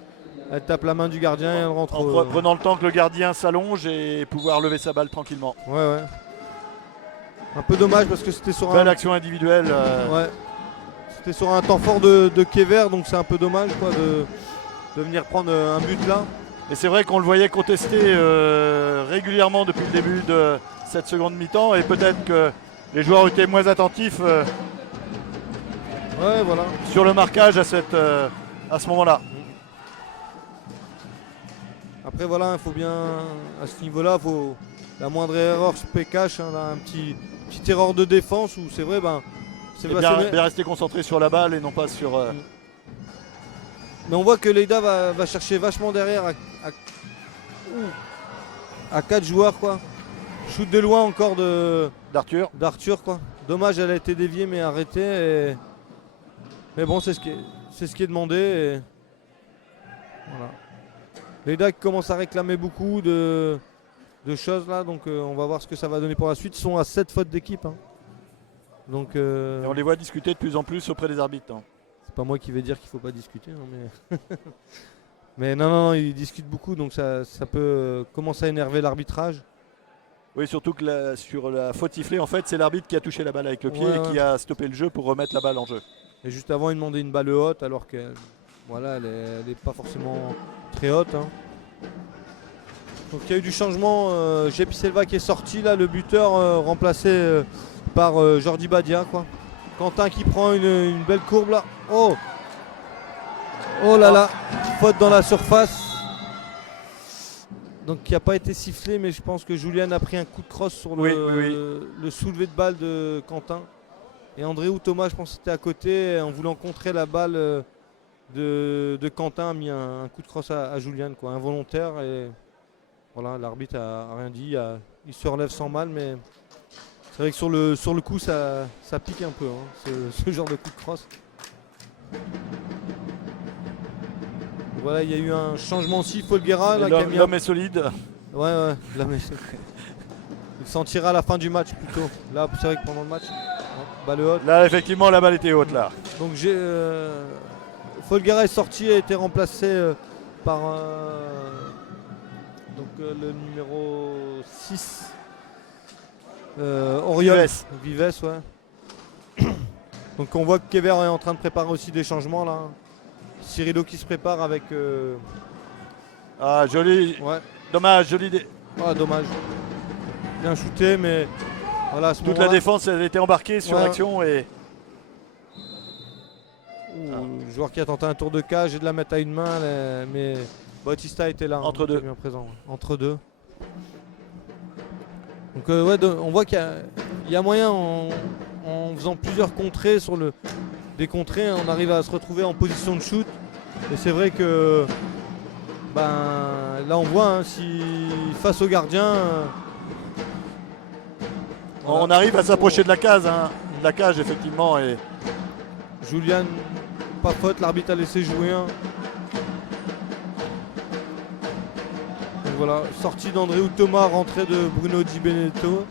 tape la main du gardien et elle rentre. En prenant le temps que le gardien s'allonge et pouvoir lever sa balle tranquillement. Ouais. Un peu dommage parce que c'était sur Belle action individuelle. Ouais. C'était sur un temps fort de Kever, donc c'est un peu dommage quoi de venir prendre un but là. Et c'est vrai qu'on le voyait contester régulièrement depuis le début de cette seconde mi-temps et peut-être que les joueurs étaient moins attentifs Ouais, voilà. sur le marquage à ce moment-là. Après voilà, il faut bien à ce niveau-là, faut la moindre erreur se paie cash, hein, là, petite erreur de défense où c'est vrai c'est Et passé, bien rester concentré sur la balle et non pas sur. mais on voit que Leïda va chercher vachement derrière à 4 joueurs quoi. Shoot de loin encore d'Arthur quoi. Dommage, elle a été déviée mais arrêtée. Mais bon, c'est ce qui est demandé. Et voilà. Leïda qui commence à réclamer beaucoup de choses là, donc on va voir ce que ça va donner pour la suite. Ils sont à 7 fautes d'équipe. Hein. Donc Et on les voit discuter de plus en plus auprès des arbitres. Hein. c'est pas moi qui vais dire qu'il faut pas discuter, hein, mais mais non, ils discutent beaucoup, donc ça peut commencer à énerver l'arbitrage. Oui, surtout que sur la faute sifflée, en fait, c'est l'arbitre qui a touché la balle avec le pied Ouais, et ouais. qui a stoppé le jeu pour remettre la balle en jeu. Et juste avant, il demandait une balle haute, alors que voilà, elle est pas forcément très haute. Hein. Donc il y a eu du changement. Jepi Selva qui est sorti là, le buteur remplacé par Jordi Badia quoi. Quentin qui prend une belle courbe là. Oh là là, faute dans la surface. Donc qui n'a pas été sifflé, mais je pense que Julian a pris un coup de crosse sur le soulevé de balle de Quentin. Et André ou Thomas, je pense que c'était à côté, en voulant contrer la balle de Quentin, a mis un coup de crosse à Julian, quoi, involontaire. Et voilà, l'arbitre a rien dit. il se relève sans mal, mais c'est vrai que sur le coup, ça pique un peu, hein, ce genre de coup de crosse. Voilà, il y a eu un changement aussi. Folguera, là, qui a mis L'homme est solide. Ouais, là, mais il s'en tira à la fin du match plutôt. Là, c'est vrai que pendant le match, balle haute. Là, effectivement, la balle était haute là. Donc Folguera est sorti, a été remplacé par le numéro 6. Oriol. Vives, ouais. Donc on voit que Kever est en train de préparer aussi des changements là. Cirillo qui se prépare avec. Ah, joli. Ouais. Dommage, joli. Ah, dommage. Bien shooté, mais voilà. À ce Toute la défense, elle était embarquée sur Ouais. l'action et. Le joueur qui a tenté un tour de cage et de la mettre à une main, mais Bautista était là. Entre deux. Bien présent, ouais. Entre deux. Donc on voit qu'il y a moyen en faisant plusieurs contrées des contrées, on arrive à se retrouver en position de shoot. Et c'est vrai que là on voit si face au gardien. Voilà. On arrive à s'approcher de la case, hein. De la cage effectivement. Et Julian, pas faute, l'arbitre a laissé jouer un. Donc voilà, sortie d'André Thomas, rentrée de Bruno Di Benedetto.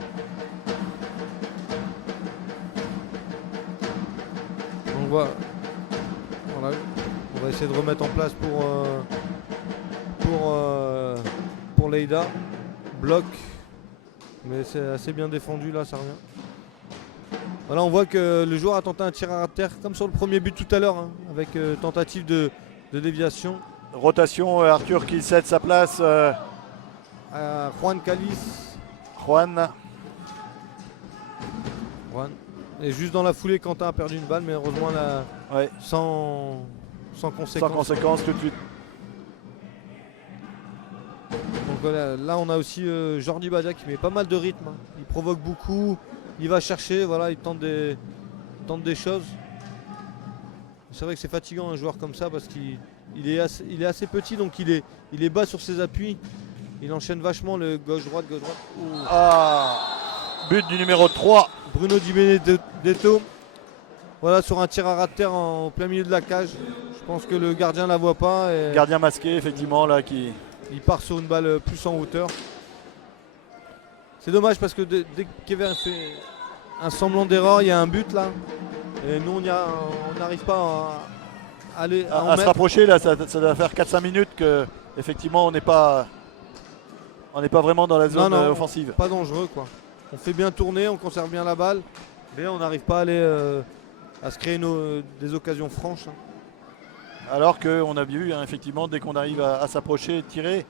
Donc voilà, on va essayer de remettre en place pour Leïda. Bloc, mais c'est assez bien défendu là, ça revient. Voilà, on voit que le joueur a tenté un tir à terre comme sur le premier but tout à l'heure, hein, avec tentative de déviation. rotation, Arthur qui cède sa place. À Juan Calis. Juan. Et juste dans la foulée, Quentin a perdu une balle, mais heureusement Ouais. sans conséquence. Sans conséquence tout de suite. Donc voilà, là on a aussi Jordi Badia qui met pas mal de rythme, hein. Il provoque beaucoup, il va chercher, voilà, il tente des choses. C'est vrai que c'est fatigant un joueur comme ça parce qu'il est assez petit, donc il est bas sur ses appuis. Il enchaîne vachement le gauche-droite, gauche-droite. Ouh. Ah, but du numéro 3. Bruno Di Benedetto. Voilà, sur un tir à ras de terre en plein milieu de la cage. Je pense que le gardien la voit pas. Et Gardien masqué effectivement là qui. il part sur une balle plus en hauteur. C'est dommage parce que dès que Kevin fait un semblant d'erreur, il y a un but là. Et nous on n'arrive pas à aller à en À se mettre. rapprocher là, ça doit faire 4-5 minutes que effectivement on n'est pas vraiment dans la zone Non, offensive. Pas dangereux quoi. On fait bien tourner, on conserve bien la balle, mais on n'arrive pas à aller à se créer des occasions franches, hein. Alors qu'on a vu hein, effectivement dès qu'on arrive à s'approcher et tirer.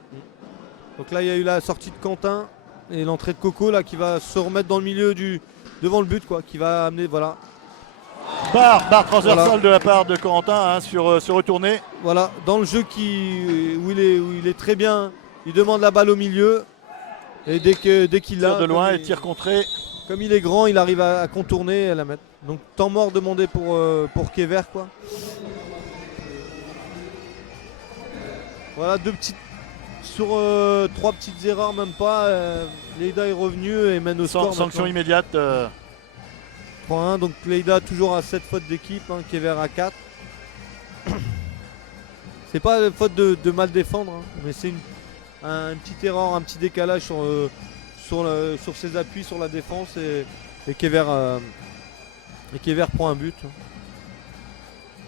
Donc là il y a eu la sortie de Quentin et l'entrée de Coco là qui va se remettre dans le milieu devant le but quoi, qui va amener voilà. Barre transversale Voilà. de la part de Corentin hein, sur ce retourné. Voilà, dans le jeu où il est très bien, il demande la balle au milieu et dès qu'il l'a Tire de loin comme et tir contré. comme il est grand, il arrive à contourner et à la mettre. Donc temps mort demandé pour Kever quoi. Voilà sur 3 petites erreurs même pas. Leïda est revenu et mène au score. Sanction maintenant. immédiate. 3-1, donc Leïda toujours à 7 fautes d'équipe, hein, Kever à 4. C'est pas une faute de mal défendre, hein, mais c'est une petite erreur, un petit décalage sur ses appuis sur la défense et Kever prend un but.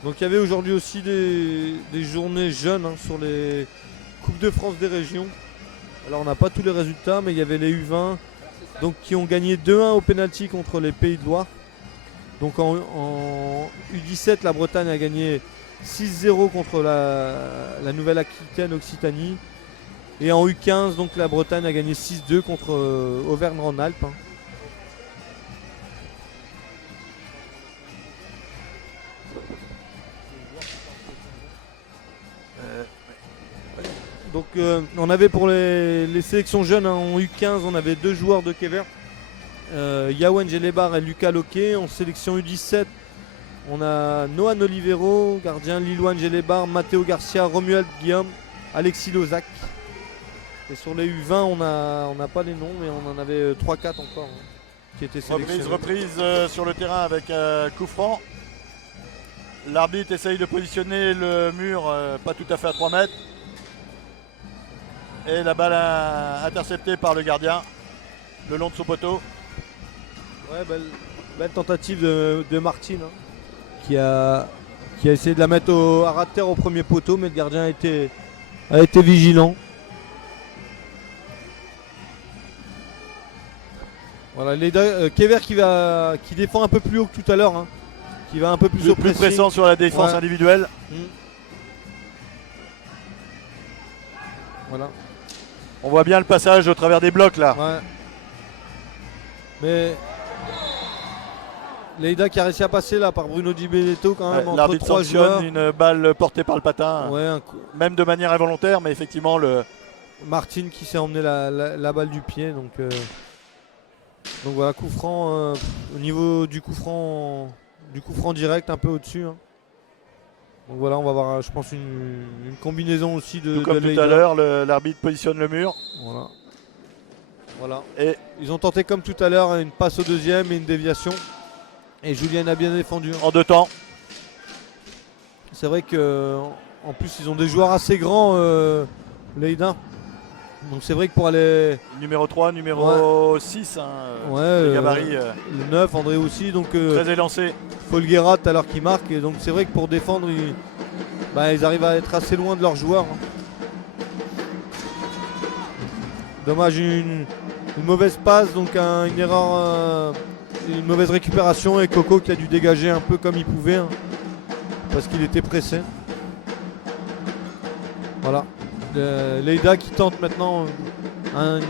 Donc il y avait aujourd'hui aussi des journées jeunes hein, sur les Coupes de France des régions. Alors on n'a pas tous les résultats, mais il y avait les U20 donc, qui ont gagné 2-1 au pénalty contre les Pays de Loire. Donc en U17, la Bretagne a gagné 6-0 contre la Nouvelle-Aquitaine Occitanie. Et en U15, donc la Bretagne a gagné 6-2 contre Auvergne-Rhône-Alpes. Donc on avait pour les sélections jeunes hein, en U15, on avait 2 joueurs de Kever. Yawen Gelebar et Lucas Loquet. En sélection U17, on a Noan Olivero, gardien, Lilouane Gelebar, Matteo Garcia, Romuald Guillaume, Alexis Lozac. Et sur les U20, on n'a pas les noms, mais on en avait 3-4 encore qui étaient sélectionnés. Reprise sur le terrain avec coup franc. L'arbitre essaye de positionner le mur pas tout à fait à 3 mètres. Et la balle interceptée par le gardien le long de son poteau. Ouais, belle tentative de Martin, qui a essayé de la mettre à ras de terre au premier poteau, mais le gardien a été vigilant. Voilà, Kever qui défend un peu plus haut que tout à l'heure, qui va un peu plus au plus pressing. pressant sur la défense individuelle. Voilà. On voit bien le passage au travers des blocs là. Ouais. Mais Leïda qui a réussi à passer là par Bruno Di Benedetto quand même entre l'arbitre 3 joueurs. sanctionne une balle portée par le patin. Ouais, même de manière involontaire, mais effectivement Martin qui s'est emmené la balle du pied. Donc voilà, coup franc au niveau du coup franc direct un peu au-dessus. Donc voilà, on va avoir, je pense, une combinaison aussi de. Tout comme tout à l'heure, l'arbitre positionne le mur. Voilà. Et ils ont tenté comme tout à l'heure une passe au deuxième et une déviation. Et Julien a bien défendu. En 2 temps. C'est vrai que en plus ils ont des joueurs assez grands, Leïda. Donc c'est vrai que pour aller. Numéro 3, numéro 6, les gabarits. Le 9, André aussi. Donc, très élancé. Folguera tout à l'heure qui marque. Et donc c'est vrai que pour défendre, ils arrivent à être assez loin de leurs joueurs. Dommage, une mauvaise passe, donc une erreur, une mauvaise récupération. Et Coco qui a dû dégager un peu comme il pouvait. Parce qu'il était pressé. Voilà. Leïda qui tente maintenant une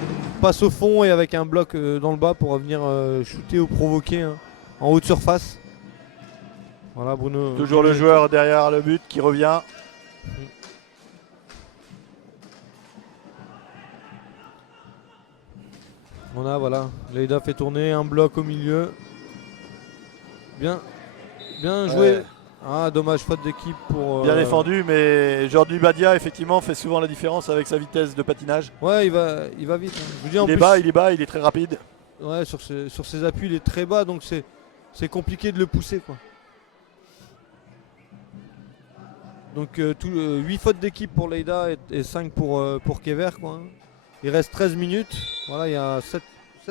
passe au fond et avec un bloc dans le bas pour venir shooter ou provoquer en haute surface. Voilà, Bruno. Toujours le joueur derrière le but qui revient. On a, voilà, Leïda fait tourner un bloc au milieu. Bien joué. Ah, dommage, faute d'équipe pour. Bien défendu, mais Jordi Badia effectivement fait souvent la différence avec sa vitesse de patinage. Ouais, il va vite. Je vous dis, il est bas, il est très rapide. Ouais, sur ses appuis, il est très bas, donc c'est compliqué de le pousser, quoi. Donc 8 fautes d'équipe pour Leïda et 5 pour Kever, quoi. Il reste 13 minutes. Voilà, il y a 7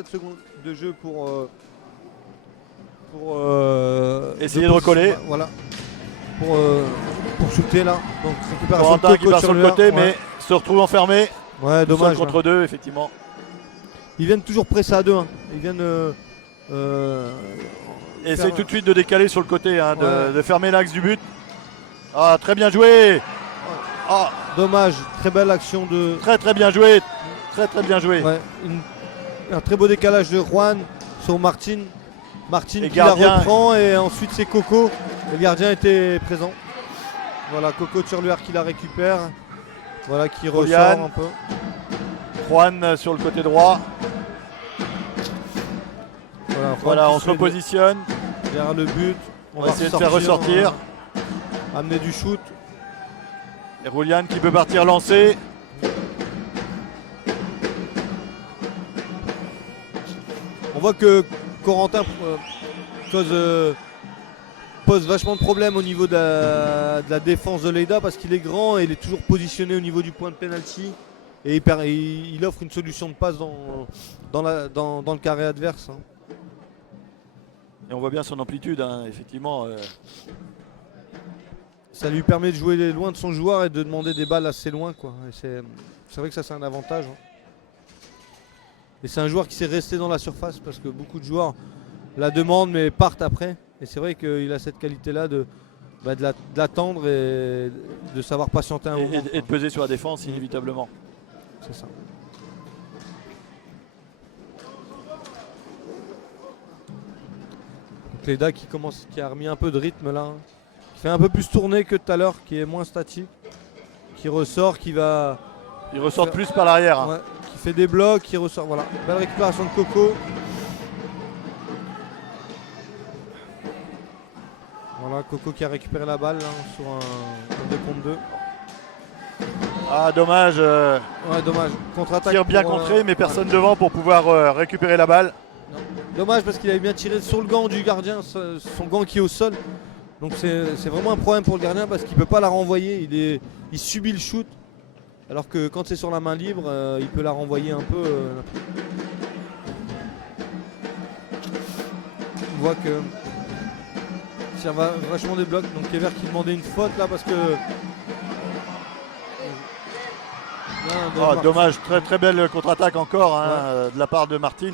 secondes de jeu pour essayer de recoller. Voilà. Pour shooter là. Donc récupération Corentin qui part sur le côté, mais se retrouve enfermé. Ouais, dommage. Contre 2, effectivement. Ils viennent toujours presser à 2. Ils viennent. Essaye tout de suite de décaler sur le côté, de fermer l'axe du but. Ah, très bien joué. Ah, dommage. Très belle action de. Très bien joué. Très bien joué. Ouais, un très beau décalage de Juan sur Martin. Martin qui gardien. La reprend et ensuite c'est Coco. Le gardien était présent. Voilà, Coco Turluar qui la récupère. Voilà, qui ressort un peu. Juan sur le côté droit. Voilà, on se repositionne. Derrière le but. On va essayer de faire ressortir. Amener du shoot. Et Roulian qui peut partir lancer. On voit que Corentin pose vachement de problèmes au niveau de la défense de Leïda parce qu'il est grand et il est toujours positionné au niveau du point de penalty et il offre une solution de passe dans le carré adverse. Et on voit bien son amplitude, effectivement. Ça lui permet de jouer loin de son joueur et de demander des balles assez loin, quoi. C'est vrai que ça c'est un avantage. Et c'est un joueur qui s'est resté dans la surface parce que beaucoup de joueurs la demandent mais partent après. Et c'est vrai qu'il a cette qualité-là de l'attendre et de savoir patienter un moment. Et de peser sur la défense inévitablement. C'est ça. Donc Leïda qui a remis un peu de rythme là. Qui fait un peu plus tourner que tout à l'heure, qui est moins statique. Qui ressort, qui va... Il ressort plus par l'arrière. Ouais, qui fait des blocs, qui ressort. Voilà. Belle récupération de Coco. Voilà, Coco qui a récupéré la balle là, sur un 2 contre 2. Ah dommage, Ouais, dommage. Contre-attaque. tir bien pour, contré mais personne devant pour pouvoir récupérer la balle. Dommage parce qu'il avait bien tiré sur le gant du gardien, son gant qui est au sol. Donc c'est vraiment un problème pour le gardien parce qu'il peut pas la renvoyer. Il subit le shoot. Alors que quand c'est sur la main libre, il peut la renvoyer un peu. On voit que ça va vachement des blocs. Donc Kever qui demandait une faute là parce que. Ah, dommage, très très belle contre-attaque encore hein, de la part de Martin.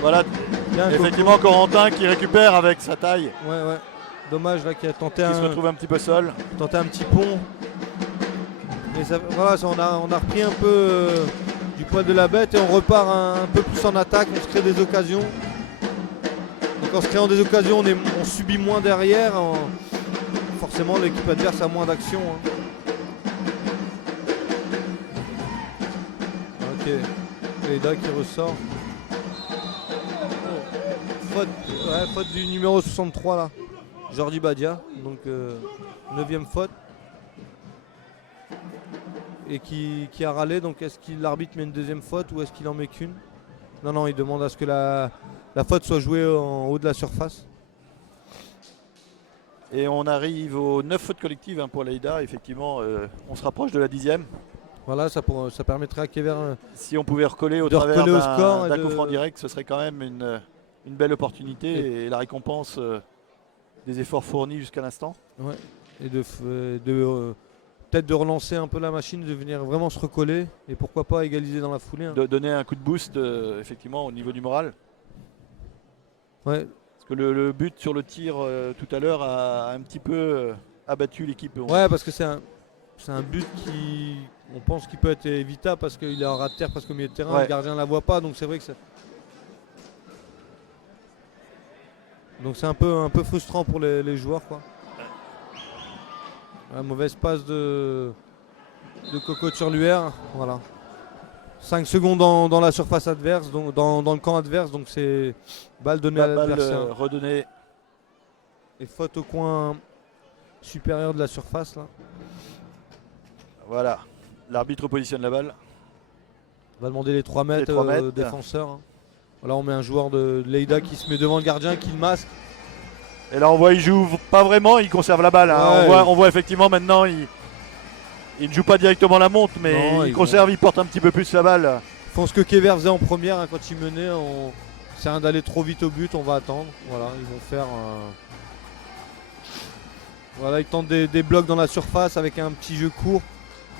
Voilà, Bien, effectivement Corentin qui récupère avec sa taille. Ouais. Dommage là qui a tenté Qui se retrouve un petit peu seul. un petit pont. Mais ça, voilà, on a repris un peu du poil de la bête et on repart un peu plus en attaque, on se crée des occasions. Donc en se créant des occasions, on subit moins derrière. Forcément l'équipe adverse a moins d'action. Hein. Ok, Leïda qui ressort. Faute du numéro 63 là, Jordi Badia, donc 9ème faute. Et qui a râlé, donc est-ce que l'arbitre met une deuxième faute ou est-ce qu'il en met qu'une? Non, il demande à ce que la faute soit jouée en haut de la surface. Et on arrive aux 9 fautes collectives hein, pour Leïda, effectivement on se rapproche de la 10e. Voilà, ça permettrait à Kever si on pouvait recoller au de travers recoller au score d'un coup franc direct, ce serait quand même une belle opportunité et la récompense des efforts fournis jusqu'à l'instant. Ouais, et peut-être de relancer un peu la machine, de venir vraiment se recoller et pourquoi pas égaliser dans la foulée. Hein. De donner un coup de boost effectivement au niveau du moral. Ouais. Parce que le but sur le tir tout à l'heure a un petit peu abattu l'équipe. Ouais, parce que c'est un but qui, on pense qu'il peut être évitable parce qu'il est en ras de terre presque au milieu de terrain, le gardien ne la voit pas, donc c'est vrai que donc c'est un peu frustrant pour les joueurs quoi. La mauvaise passe de Coco Turluer, voilà. 5 secondes dans la surface adverse, donc dans le camp adverse, donc c'est balle donnée à l'adversaire. Redonnée. Et faute au coin supérieur de la surface là. Voilà, l'arbitre positionne la balle. On va demander les 3 mètres, aux défenseurs. Hein. Voilà, on met un joueur de Leïda qui se met devant le gardien, qui le masque. Et là on voit il joue pas vraiment, il conserve la balle. Hein. Ouais, on voit effectivement maintenant il ne joue pas directement la montre, mais non, il conserve, il porte un petit peu plus la balle. Ils font ce que Kever faisait en première hein, quand il menait. C'est rien d'aller trop vite au but, on va attendre. Voilà, ils vont faire. Voilà, ils tentent des blocs dans la surface avec un petit jeu court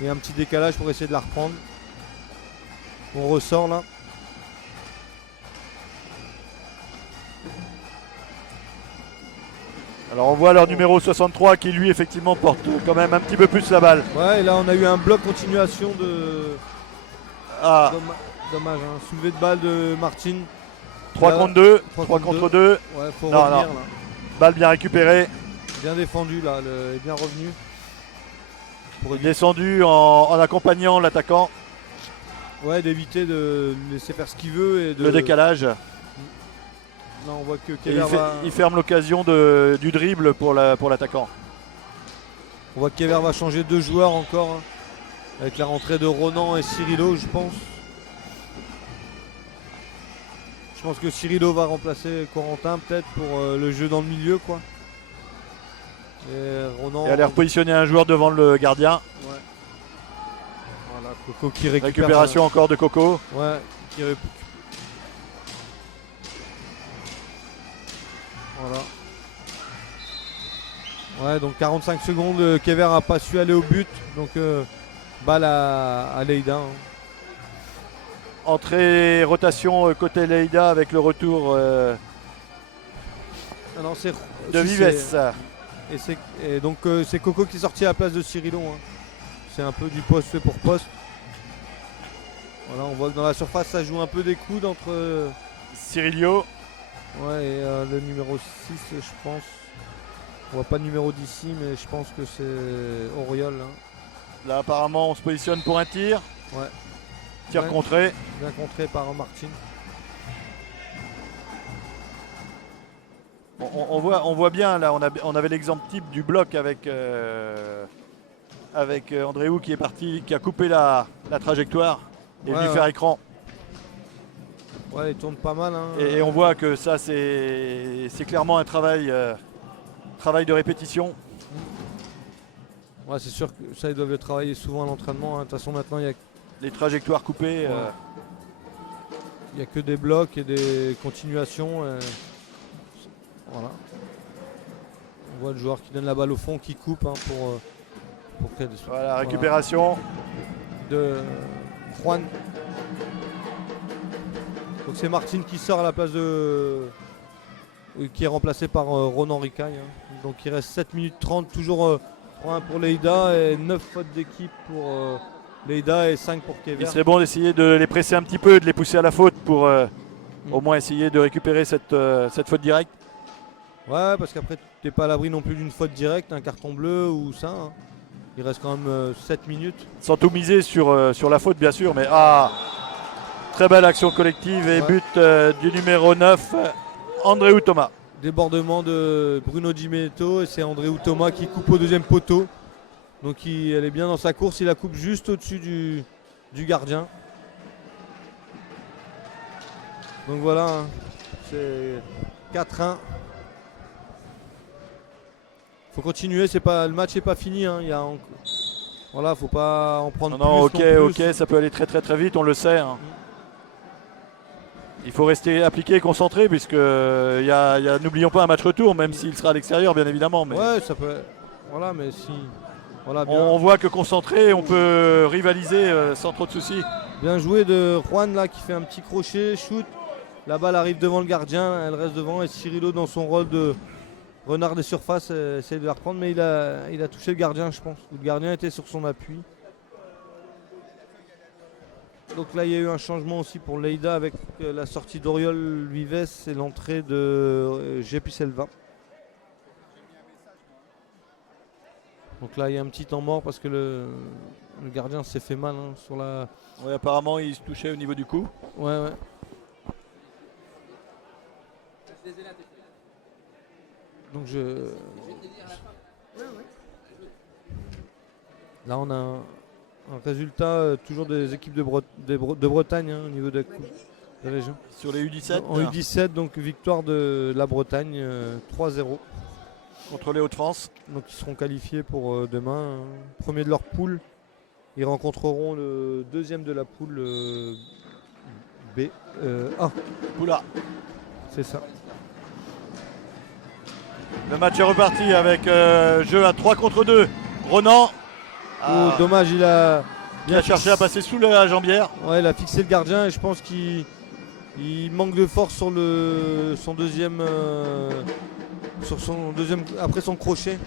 et un petit décalage pour essayer de la reprendre. On ressort là. Alors on voit leur numéro 63 qui lui effectivement porte quand même un petit peu plus la balle. Ouais, et là on a eu un bloc continuation de. Ah. Dommage, hein. Soulevé de balle de Martin. 3 contre 2. 3 contre 2. Ouais, faut revenir là. Balle bien récupérée. Bien défendu là, est bien revenu. Descendu en accompagnant l'attaquant. Ouais, d'éviter de laisser faire ce qu'il veut. Et le décalage. Là, on voit que il ferme l'occasion du dribble pour l'attaquant. On voit que Kever va changer 2 joueurs encore. Hein, avec la rentrée de Ronan et Cyrilo, je pense. Je pense que Cyrilo va remplacer Corentin peut-être pour le jeu dans le milieu quoi. Et Ronan. Et aller repositionner un joueur devant le gardien. Ouais. Voilà, Coco qui récupère. Récupération encore de Coco. Ouais, voilà. Ouais, donc 45 secondes, Kever n'a pas su aller au but. Donc balle à Leïda. Hein. Entrée, rotation côté Leïda avec le retour de Vives. Et donc c'est Coco qui est sorti à la place de Cyrilo. Hein. C'est un peu du poste pour poste. Voilà, on voit que dans la surface ça joue un peu des coudes entre Cyrilio. Ouais, et le numéro 6 je pense. On voit pas le numéro d'ici mais je pense que c'est Auriol. Hein. Là apparemment on se positionne pour un tir. Ouais. Tir contré. Bien contré par Martin. On voit bien là, on avait l'exemple type du bloc avec avec Andréou qui est parti, qui a coupé la trajectoire et Ouais, venu ouais. faire écran. Ouais, il tourne pas mal. Hein. Et on voit que ça, c'est clairement un travail de répétition. Ouais, c'est sûr que ça, ils doivent le travailler souvent à l'entraînement. Hein. De toute façon, maintenant, il Les trajectoires coupées. Ouais. n'y a que des blocs et des continuations. Voilà. On voit le joueur qui donne la balle au fond, qui coupe hein, pour créer des Voilà, récupération. de Juan. Donc c'est Martine qui sort à la place de. Qui est remplacé par Ronan Ricaille. Hein. Donc il reste 7 minutes 30, toujours 3-1 pour Leïda et 9 fautes d'équipe pour Leïda et 5 pour Kever. Il serait bon d'essayer de les presser un petit peu, de les pousser à la faute pour au moins essayer de récupérer cette faute directe. Ouais, parce qu'après t'es pas à l'abri non plus d'une faute directe, un carton bleu ou ça. Hein. Il reste quand même 7 minutes. Sans tout miser sur la faute bien sûr, mais très belle action collective et Ouais. but du numéro 9, Andréou Thomas. Débordement de Bruno Di Benedetto et c'est Andréou Thomas qui coupe au deuxième poteau. Donc elle est bien dans sa course, il la coupe juste au-dessus du gardien. Donc voilà, hein, c'est 4-1. Faut continuer, le match n'est pas fini. Hein, voilà, faut pas en prendre Non, plus. non plus. ok, ça peut aller très très très vite, on le sait. Hein. Il faut rester appliqué, concentré, puisque n'oublions pas un match retour, même s'il sera à l'extérieur, bien évidemment. Mais Ouais, ça peut. Voilà, mais si. Voilà, bien, on voit que concentré, on peut rivaliser sans trop de soucis. bien joué de Juan là qui fait un petit crochet, shoot. La balle arrive devant le gardien, elle reste devant et Cirillo dans son rôle de renard des surfaces essaie de la reprendre, mais il a touché le gardien, je pense. Le gardien était sur son appui. Donc là, il y a eu un changement aussi pour Leïda avec la sortie d'Oriol Vives et l'entrée de Jepi Selva. Donc là, il y a un petit temps mort parce que le gardien s'est fait mal hein, sur la. Ouais, apparemment, il se touchait au niveau du cou. Ouais. Donc Là, on a un résultat toujours des équipes de Bretagne hein, au niveau de la coupe de région. Sur les U17. En U17, donc victoire de la Bretagne 3-0. Contre les Hauts-de-France. Donc ils seront qualifiés pour demain. Hein. Premier de leur poule. Ils rencontreront le deuxième de la poule B. A. Oula. C'est ça. Le match est reparti avec jeu à 3 contre 2. Ronan. Oh, dommage, il a cherché à passer sous la jambière. Ouais, il a fixé le gardien et je pense qu'il manque de force sur son deuxième. Après son crochet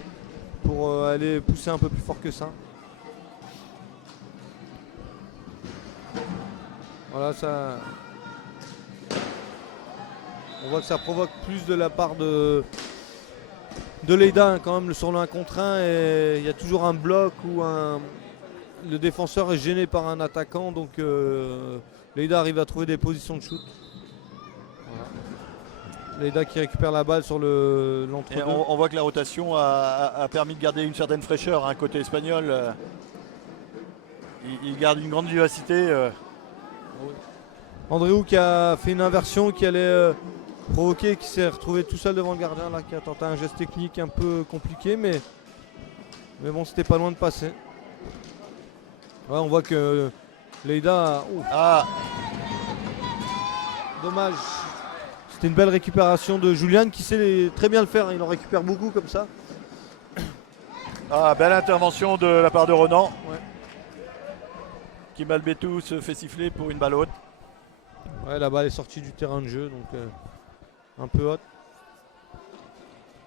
pour aller pousser un peu plus fort que ça. Voilà, ça. On voit que ça provoque plus de la part de Leïda hein, quand même sur le 1 contre 1 et il y a toujours un bloc où le défenseur est gêné par un attaquant donc Leïda arrive à trouver des positions de shoot. Voilà. Leïda qui récupère la balle sur l'entre-deux. On voit que la rotation a permis de garder une certaine fraîcheur. Hein, côté espagnol, il garde une grande vivacité. Andréou qui a fait une inversion qui allait provoquer, qui s'est retrouvé tout seul devant le gardien là, qui a tenté un geste technique un peu compliqué mais bon c'était pas loin de passer. Ouais, on voit que Leïda dommage. C'était une belle récupération de Julian qui sait très bien le faire, hein. Il en récupère beaucoup comme ça. Belle intervention de la part de Ronan. Ouais. Qui malgré tout se fait siffler pour une balle haute. Ouais, la balle est sortie du terrain de jeu donc un peu haute.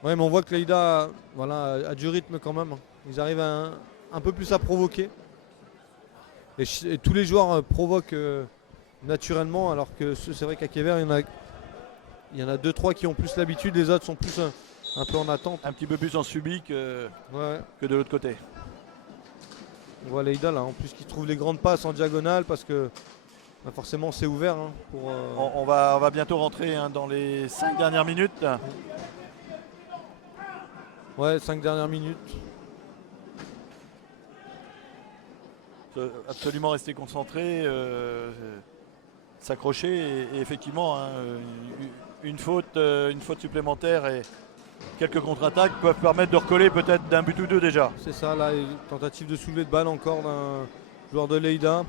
Ouais, mais on voit que Leïda a du rythme quand même. Ils arrivent un peu plus à provoquer. Et tous les joueurs provoquent naturellement, alors que c'est vrai qu'à Kever, il y en a 2-3 qui ont plus l'habitude, les autres sont plus un peu en attente. Un petit peu plus en subi que de l'autre côté. On voit Leïda là, en plus qui trouve les grandes passes en diagonale parce que forcément c'est ouvert. Hein, on va bientôt rentrer hein, dans les 5 dernières minutes. Ouais, 5 dernières minutes. absolument rester concentré, s'accrocher et effectivement hein, une faute supplémentaire et quelques contre-attaques peuvent permettre de recoller peut-être d'un but ou deux déjà. C'est ça, là, une tentative de soulever de balle encore d'un joueur de Lleida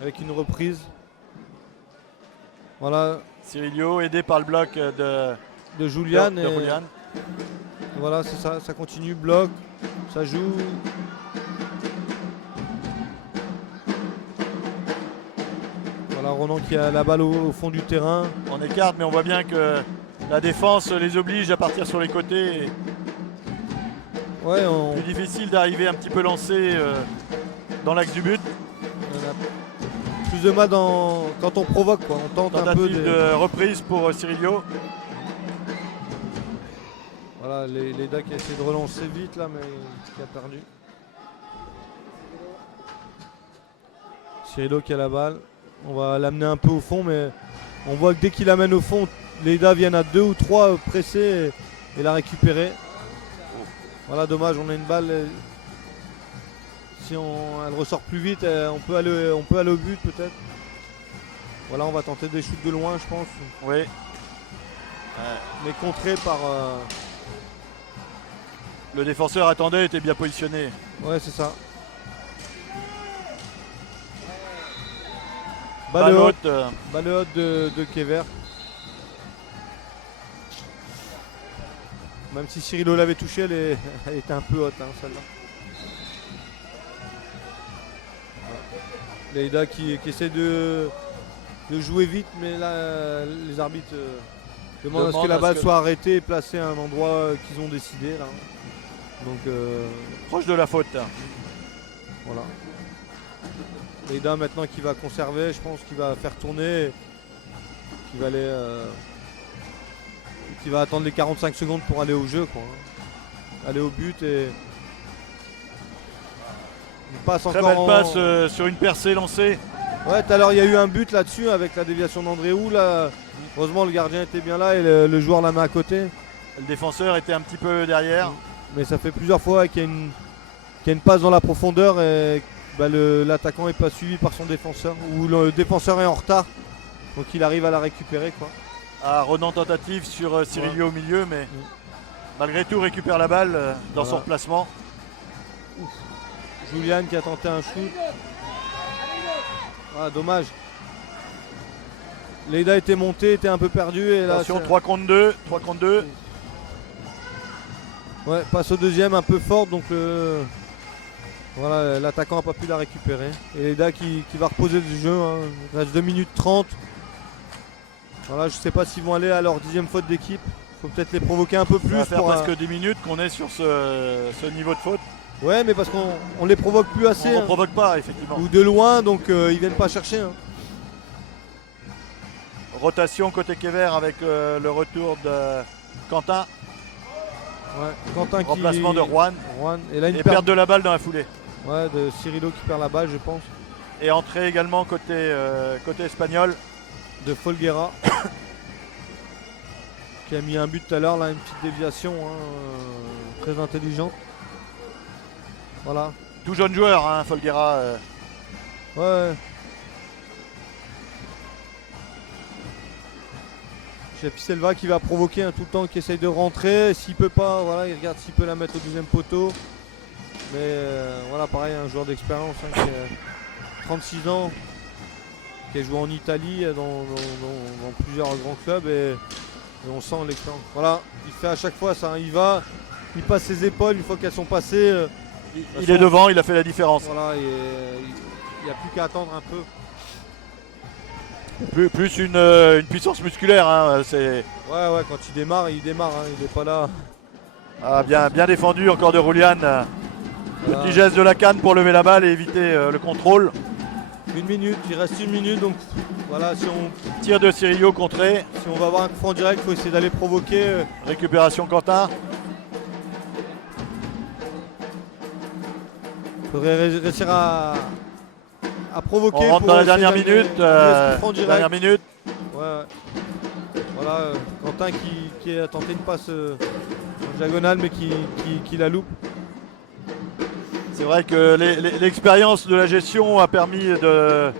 avec une reprise. Voilà, Cirillo aidé par le bloc de Julian. de Et Julian. voilà, c'est ça, ça continue, bloc, ça joue. Voilà, Ronan qui a la balle au fond du terrain. On écarte, mais on voit bien que la défense les oblige à partir sur les côtés. Ouais, on, Plus difficile d'arriver un petit peu lancé dans l'axe du but. on a plus de mal quand on provoque, quoi. On tente un peu Tentative de reprise pour Cirillo. Voilà, Lleida qui a essayé de relancer vite là, mais qui a perdu. Cirillo qui a la balle. On va l'amener un peu au fond, mais on voit que dès qu'il l'amène au fond, Lleida viennent à 2 ou 3 pressés et la récupérer. Voilà, dommage, on a une balle. Si elle ressort plus vite, on peut aller au but peut-être. Voilà, on va tenter des shoots de loin, je pense. Oui. Mais contré par. Le défenseur attendait, était bien positionné. Ouais, c'est ça. Balle Balle haute, haute, balle haute de Kever. Même si Cirillo l'avait touché, elle était un peu haute, hein, celle-là. Lleida qui essaie de jouer vite, mais là, les arbitres demandent à ce que la balle soit arrêtée et placée à un endroit qu'ils ont décidé. Là. Donc, proche de la faute. voilà. Lleida maintenant qui va conserver, je pense qu'il va faire tourner, qui va aller, qui va attendre les 45 secondes pour aller au jeu, quoi. Aller au but et il passe Très encore. belle passe sur une percée lancée. Ouais, tout à l'heure il y a eu un but là-dessus avec la déviation d'Andréou. Là, heureusement le gardien était bien là et le joueur la met à côté. Le défenseur était un petit peu derrière. Mais ça fait plusieurs fois qu'il y a une passe dans la profondeur et bah, l'attaquant n'est pas suivi par son défenseur. Ou le défenseur est en retard. Donc il arrive à la récupérer, quoi. Ronan tentative sur Cirillo au milieu, mais malgré tout récupère la balle dans son replacement. Julian qui a tenté un shoot. Ah, dommage. Lleida était monté, était un peu perdu. Et là, Attention, 3 contre 2. 3 contre 2. Ouais, passe au deuxième un peu fort, donc voilà, l'attaquant n'a pas pu la récupérer. Et Lleida qui va reposer le jeu, hein. Il reste 2 minutes 30. Voilà, je sais pas s'ils vont aller à leur 10e faute d'équipe. Faut peut-être les provoquer un peu plus. Ça va faire pour, presque 10 minutes qu'on est sur ce niveau de faute. Ouais, mais parce qu'on les provoque plus assez. On ne Hein. provoque pas, effectivement. Ou de loin, donc ils viennent pas chercher. Hein. Rotation côté Kever avec le retour de Quentin. Ouais, Quentin Remplacement qui... de Juan. Et là, une Et perte perte de la balle dans la foulée. ouais, de Cirillo qui perd la balle, je pense. Et entrée également côté espagnol. De Folguera. Qui a mis un but tout à l'heure, là, une petite déviation hein, très intelligente. Voilà. Tout jeune joueur, hein, Folguera. Ouais. J'ai Selva qui va provoquer tout le temps, qui essaye de rentrer. S'il peut pas, voilà, il regarde s'il peut la mettre au deuxième poteau. Mais voilà, pareil, un joueur d'expérience hein, qui a 36 ans, qui a joué en Italie dans plusieurs grands clubs et on sent l'expérience. Voilà, il fait à chaque fois ça, hein, il passe ses épaules une fois qu'elles sont passées. Il est devant, il a fait la différence. Voilà, il n'y a plus qu'à attendre un peu. Plus une puissance musculaire. Hein, c'est Ouais, quand il démarre, hein, il n'est pas là. bien défendu encore de Julian. Voilà. Petit geste de la canne pour lever la balle et éviter le contrôle. 1 minute, il reste 1 minute, donc voilà, si Tir de Cirillo contré. on va avoir un coup franc direct, il faut essayer d'aller provoquer. Récupération Quentin. Il faudrait réussir à provoquer. On rentre pour dans la essayer dernière d'amener minute. ce coup franc direct. Dernière minute. Ouais. Voilà, Quentin qui a tenté une passe en diagonale mais qui la loupe. C'est vrai que l'expérience de la gestion a permis de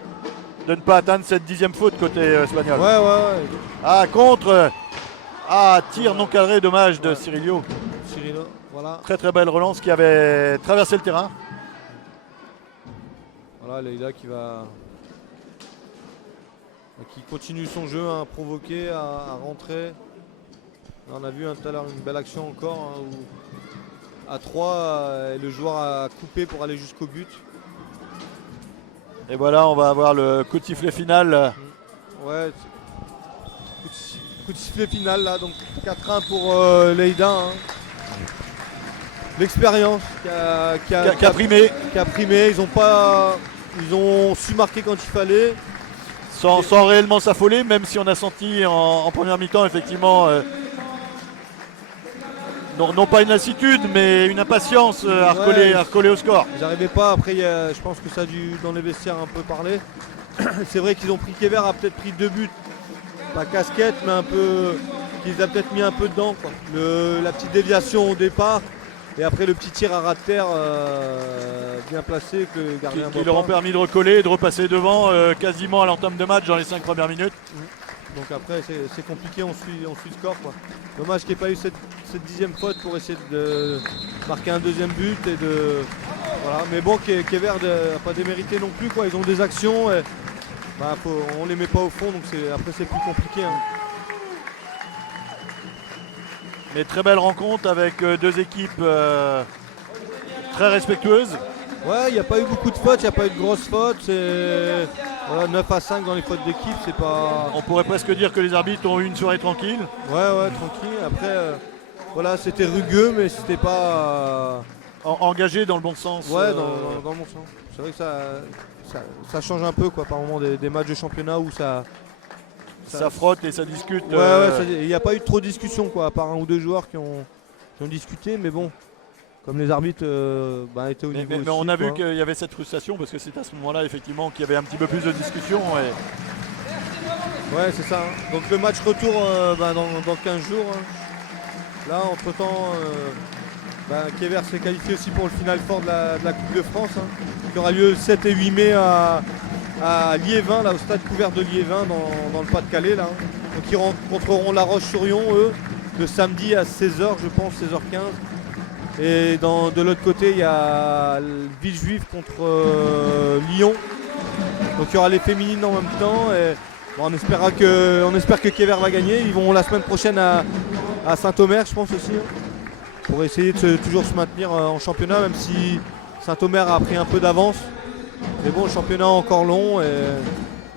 ne pas atteindre cette 10e faute côté espagnol. Ouais. Ah, contre. Ah, tir non cadré, dommage de Ouais. Cirillo. Cirillo, voilà. Très très belle relance qui avait traversé le terrain. Voilà, Leïda qui continue son jeu à provoquer, à rentrer. Là, on a vu tout à l'heure une belle action encore, hein, où à 3, le joueur a coupé pour aller jusqu'au but. Et voilà, on va avoir le coup de sifflet final. Ouais, coup de sifflet final là, donc 4-1 pour Leïda, hein. L'expérience qui Qui a primé, a primé. Ils ont su marquer quand il fallait. sans réellement s'affoler, même si on a senti en première mi-temps effectivement, non pas une lassitude, mais une impatience à recoller au score. Ils n'arrivaient pas. Après, je pense que ça a dû dans les vestiaires un peu parler. C'est vrai qu'ils ont pris Kever a peut-être pris 2 buts, pas casquette, mais un peu, qu'ils a peut-être mis un peu dedans, quoi. La petite déviation au départ. Et après le petit tir à ras de terre bien placé que le gardien Qui leur ont permis de recoller et de repasser devant quasiment à l'entame de match dans les 5 premières minutes. Donc après c'est compliqué, on suit le score, quoi. Dommage qu'il n'y ait pas eu cette 10e faute pour essayer de marquer un 2e but et de. Voilà. Mais bon, Kever n'a pas démérité non plus, quoi. Ils ont des actions et on les met pas au fond, donc après c'est plus compliqué, hein. Mais très belle rencontre avec 2 équipes très respectueuses. Ouais, il n'y a pas eu beaucoup de fautes, il n'y a pas eu de grosses fautes. C'est 9-5 dans les fautes d'équipe, c'est pas. On pourrait presque dire que les arbitres ont eu une soirée tranquille. Ouais, tranquille. Après, voilà, c'était rugueux, mais c'était pas. Engagé dans le bon sens. Ouais, dans le bon sens. C'est vrai que ça change un peu, quoi, par moment des matchs de championnat où ça. Ça frotte et ça discute. Il n'y a pas eu trop de discussion, quoi, à part 1 ou 2 joueurs qui ont discuté, mais bon. Comme les arbitres étaient au niveau mais aussi, on a vu quoi. qu'il y avait cette frustration parce que c'est à ce moment-là effectivement qu'il y avait un petit peu plus de discussion. Ouais, c'est ça, hein. Donc le match retour dans 15 jours, hein. Là, entre-temps, Kever s'est qualifié aussi pour le final fort de la Coupe de France, hein, qui aura lieu le 7 et 8 mai à Liévin, là, au stade couvert de Liévin, dans le Pas-de-Calais, là, hein. Donc ils rencontreront La Roche-sur-Yon, eux, le samedi à 16h, je pense, 16h15. Et de l'autre côté, il y a Villejuif contre Lyon. Donc il y aura les féminines en même temps. Et on espère que Kever va gagner. Ils vont la semaine prochaine à Saint-Omer, je pense aussi, hein, pour essayer de toujours se maintenir en championnat, même si Saint-Omer a pris un peu d'avance. Mais bon, le championnat est encore long. Et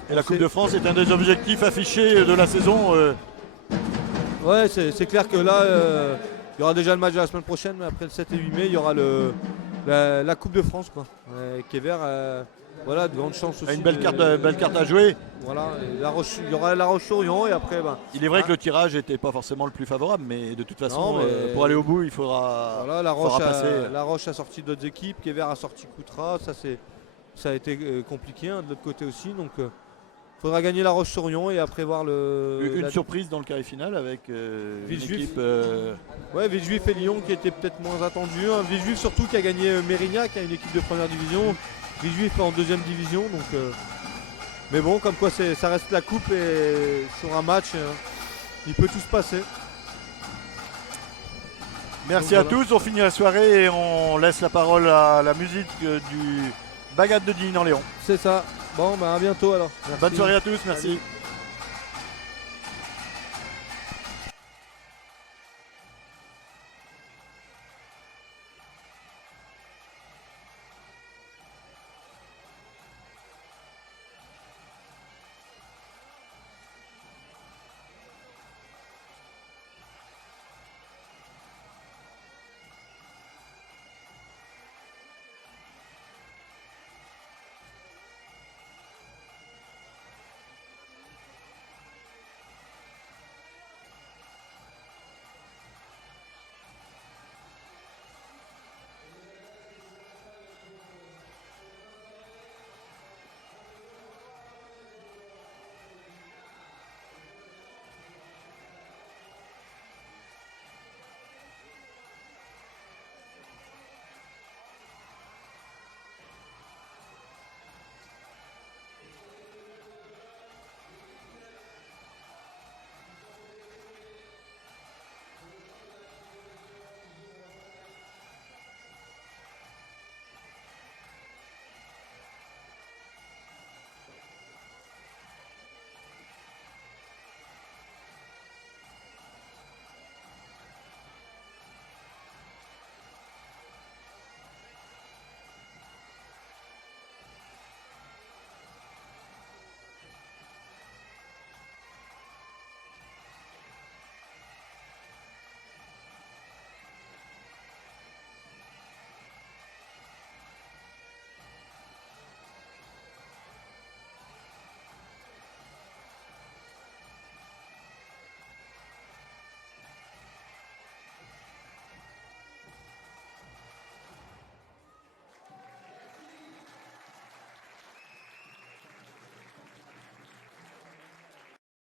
la Coupe de France est un des objectifs affichés de la saison. Ouais, c'est clair que là, il y aura déjà le match de la semaine prochaine, mais après le 7 et 8 mai, il y aura la Coupe de France, quoi. Kever, voilà, de grandes chances aussi. Une belle carte à jouer. Voilà, il y aura La Roche-sur-Yon et après. Il est vrai que le tirage n'était pas forcément le plus favorable, mais de toute façon, pour aller au bout, il faudra, voilà, La passer. Roche a sorti d'autres équipes, Kever a sorti Coutras, ça a été compliqué, hein, de l'autre côté aussi. Donc il faudra gagner La Roche-sur-Yon et après voir une surprise dans le carré final avec Villejuif. une équipe. Ouais, Villejuif et Lyon qui étaient peut-être moins attendus, hein. Villejuif surtout qui a gagné Mérignac, qui a une équipe de première division. Villejuif en 2e division, donc. Mais bon, comme quoi ça reste la coupe et sur un match, il peut tout se passer. Merci à tous, on finit la soirée et on laisse la parole à la musique du Bagad de Digne en Léon. C'est ça. Bon, à bientôt alors. Merci. Bonne soirée à tous, merci. Salut.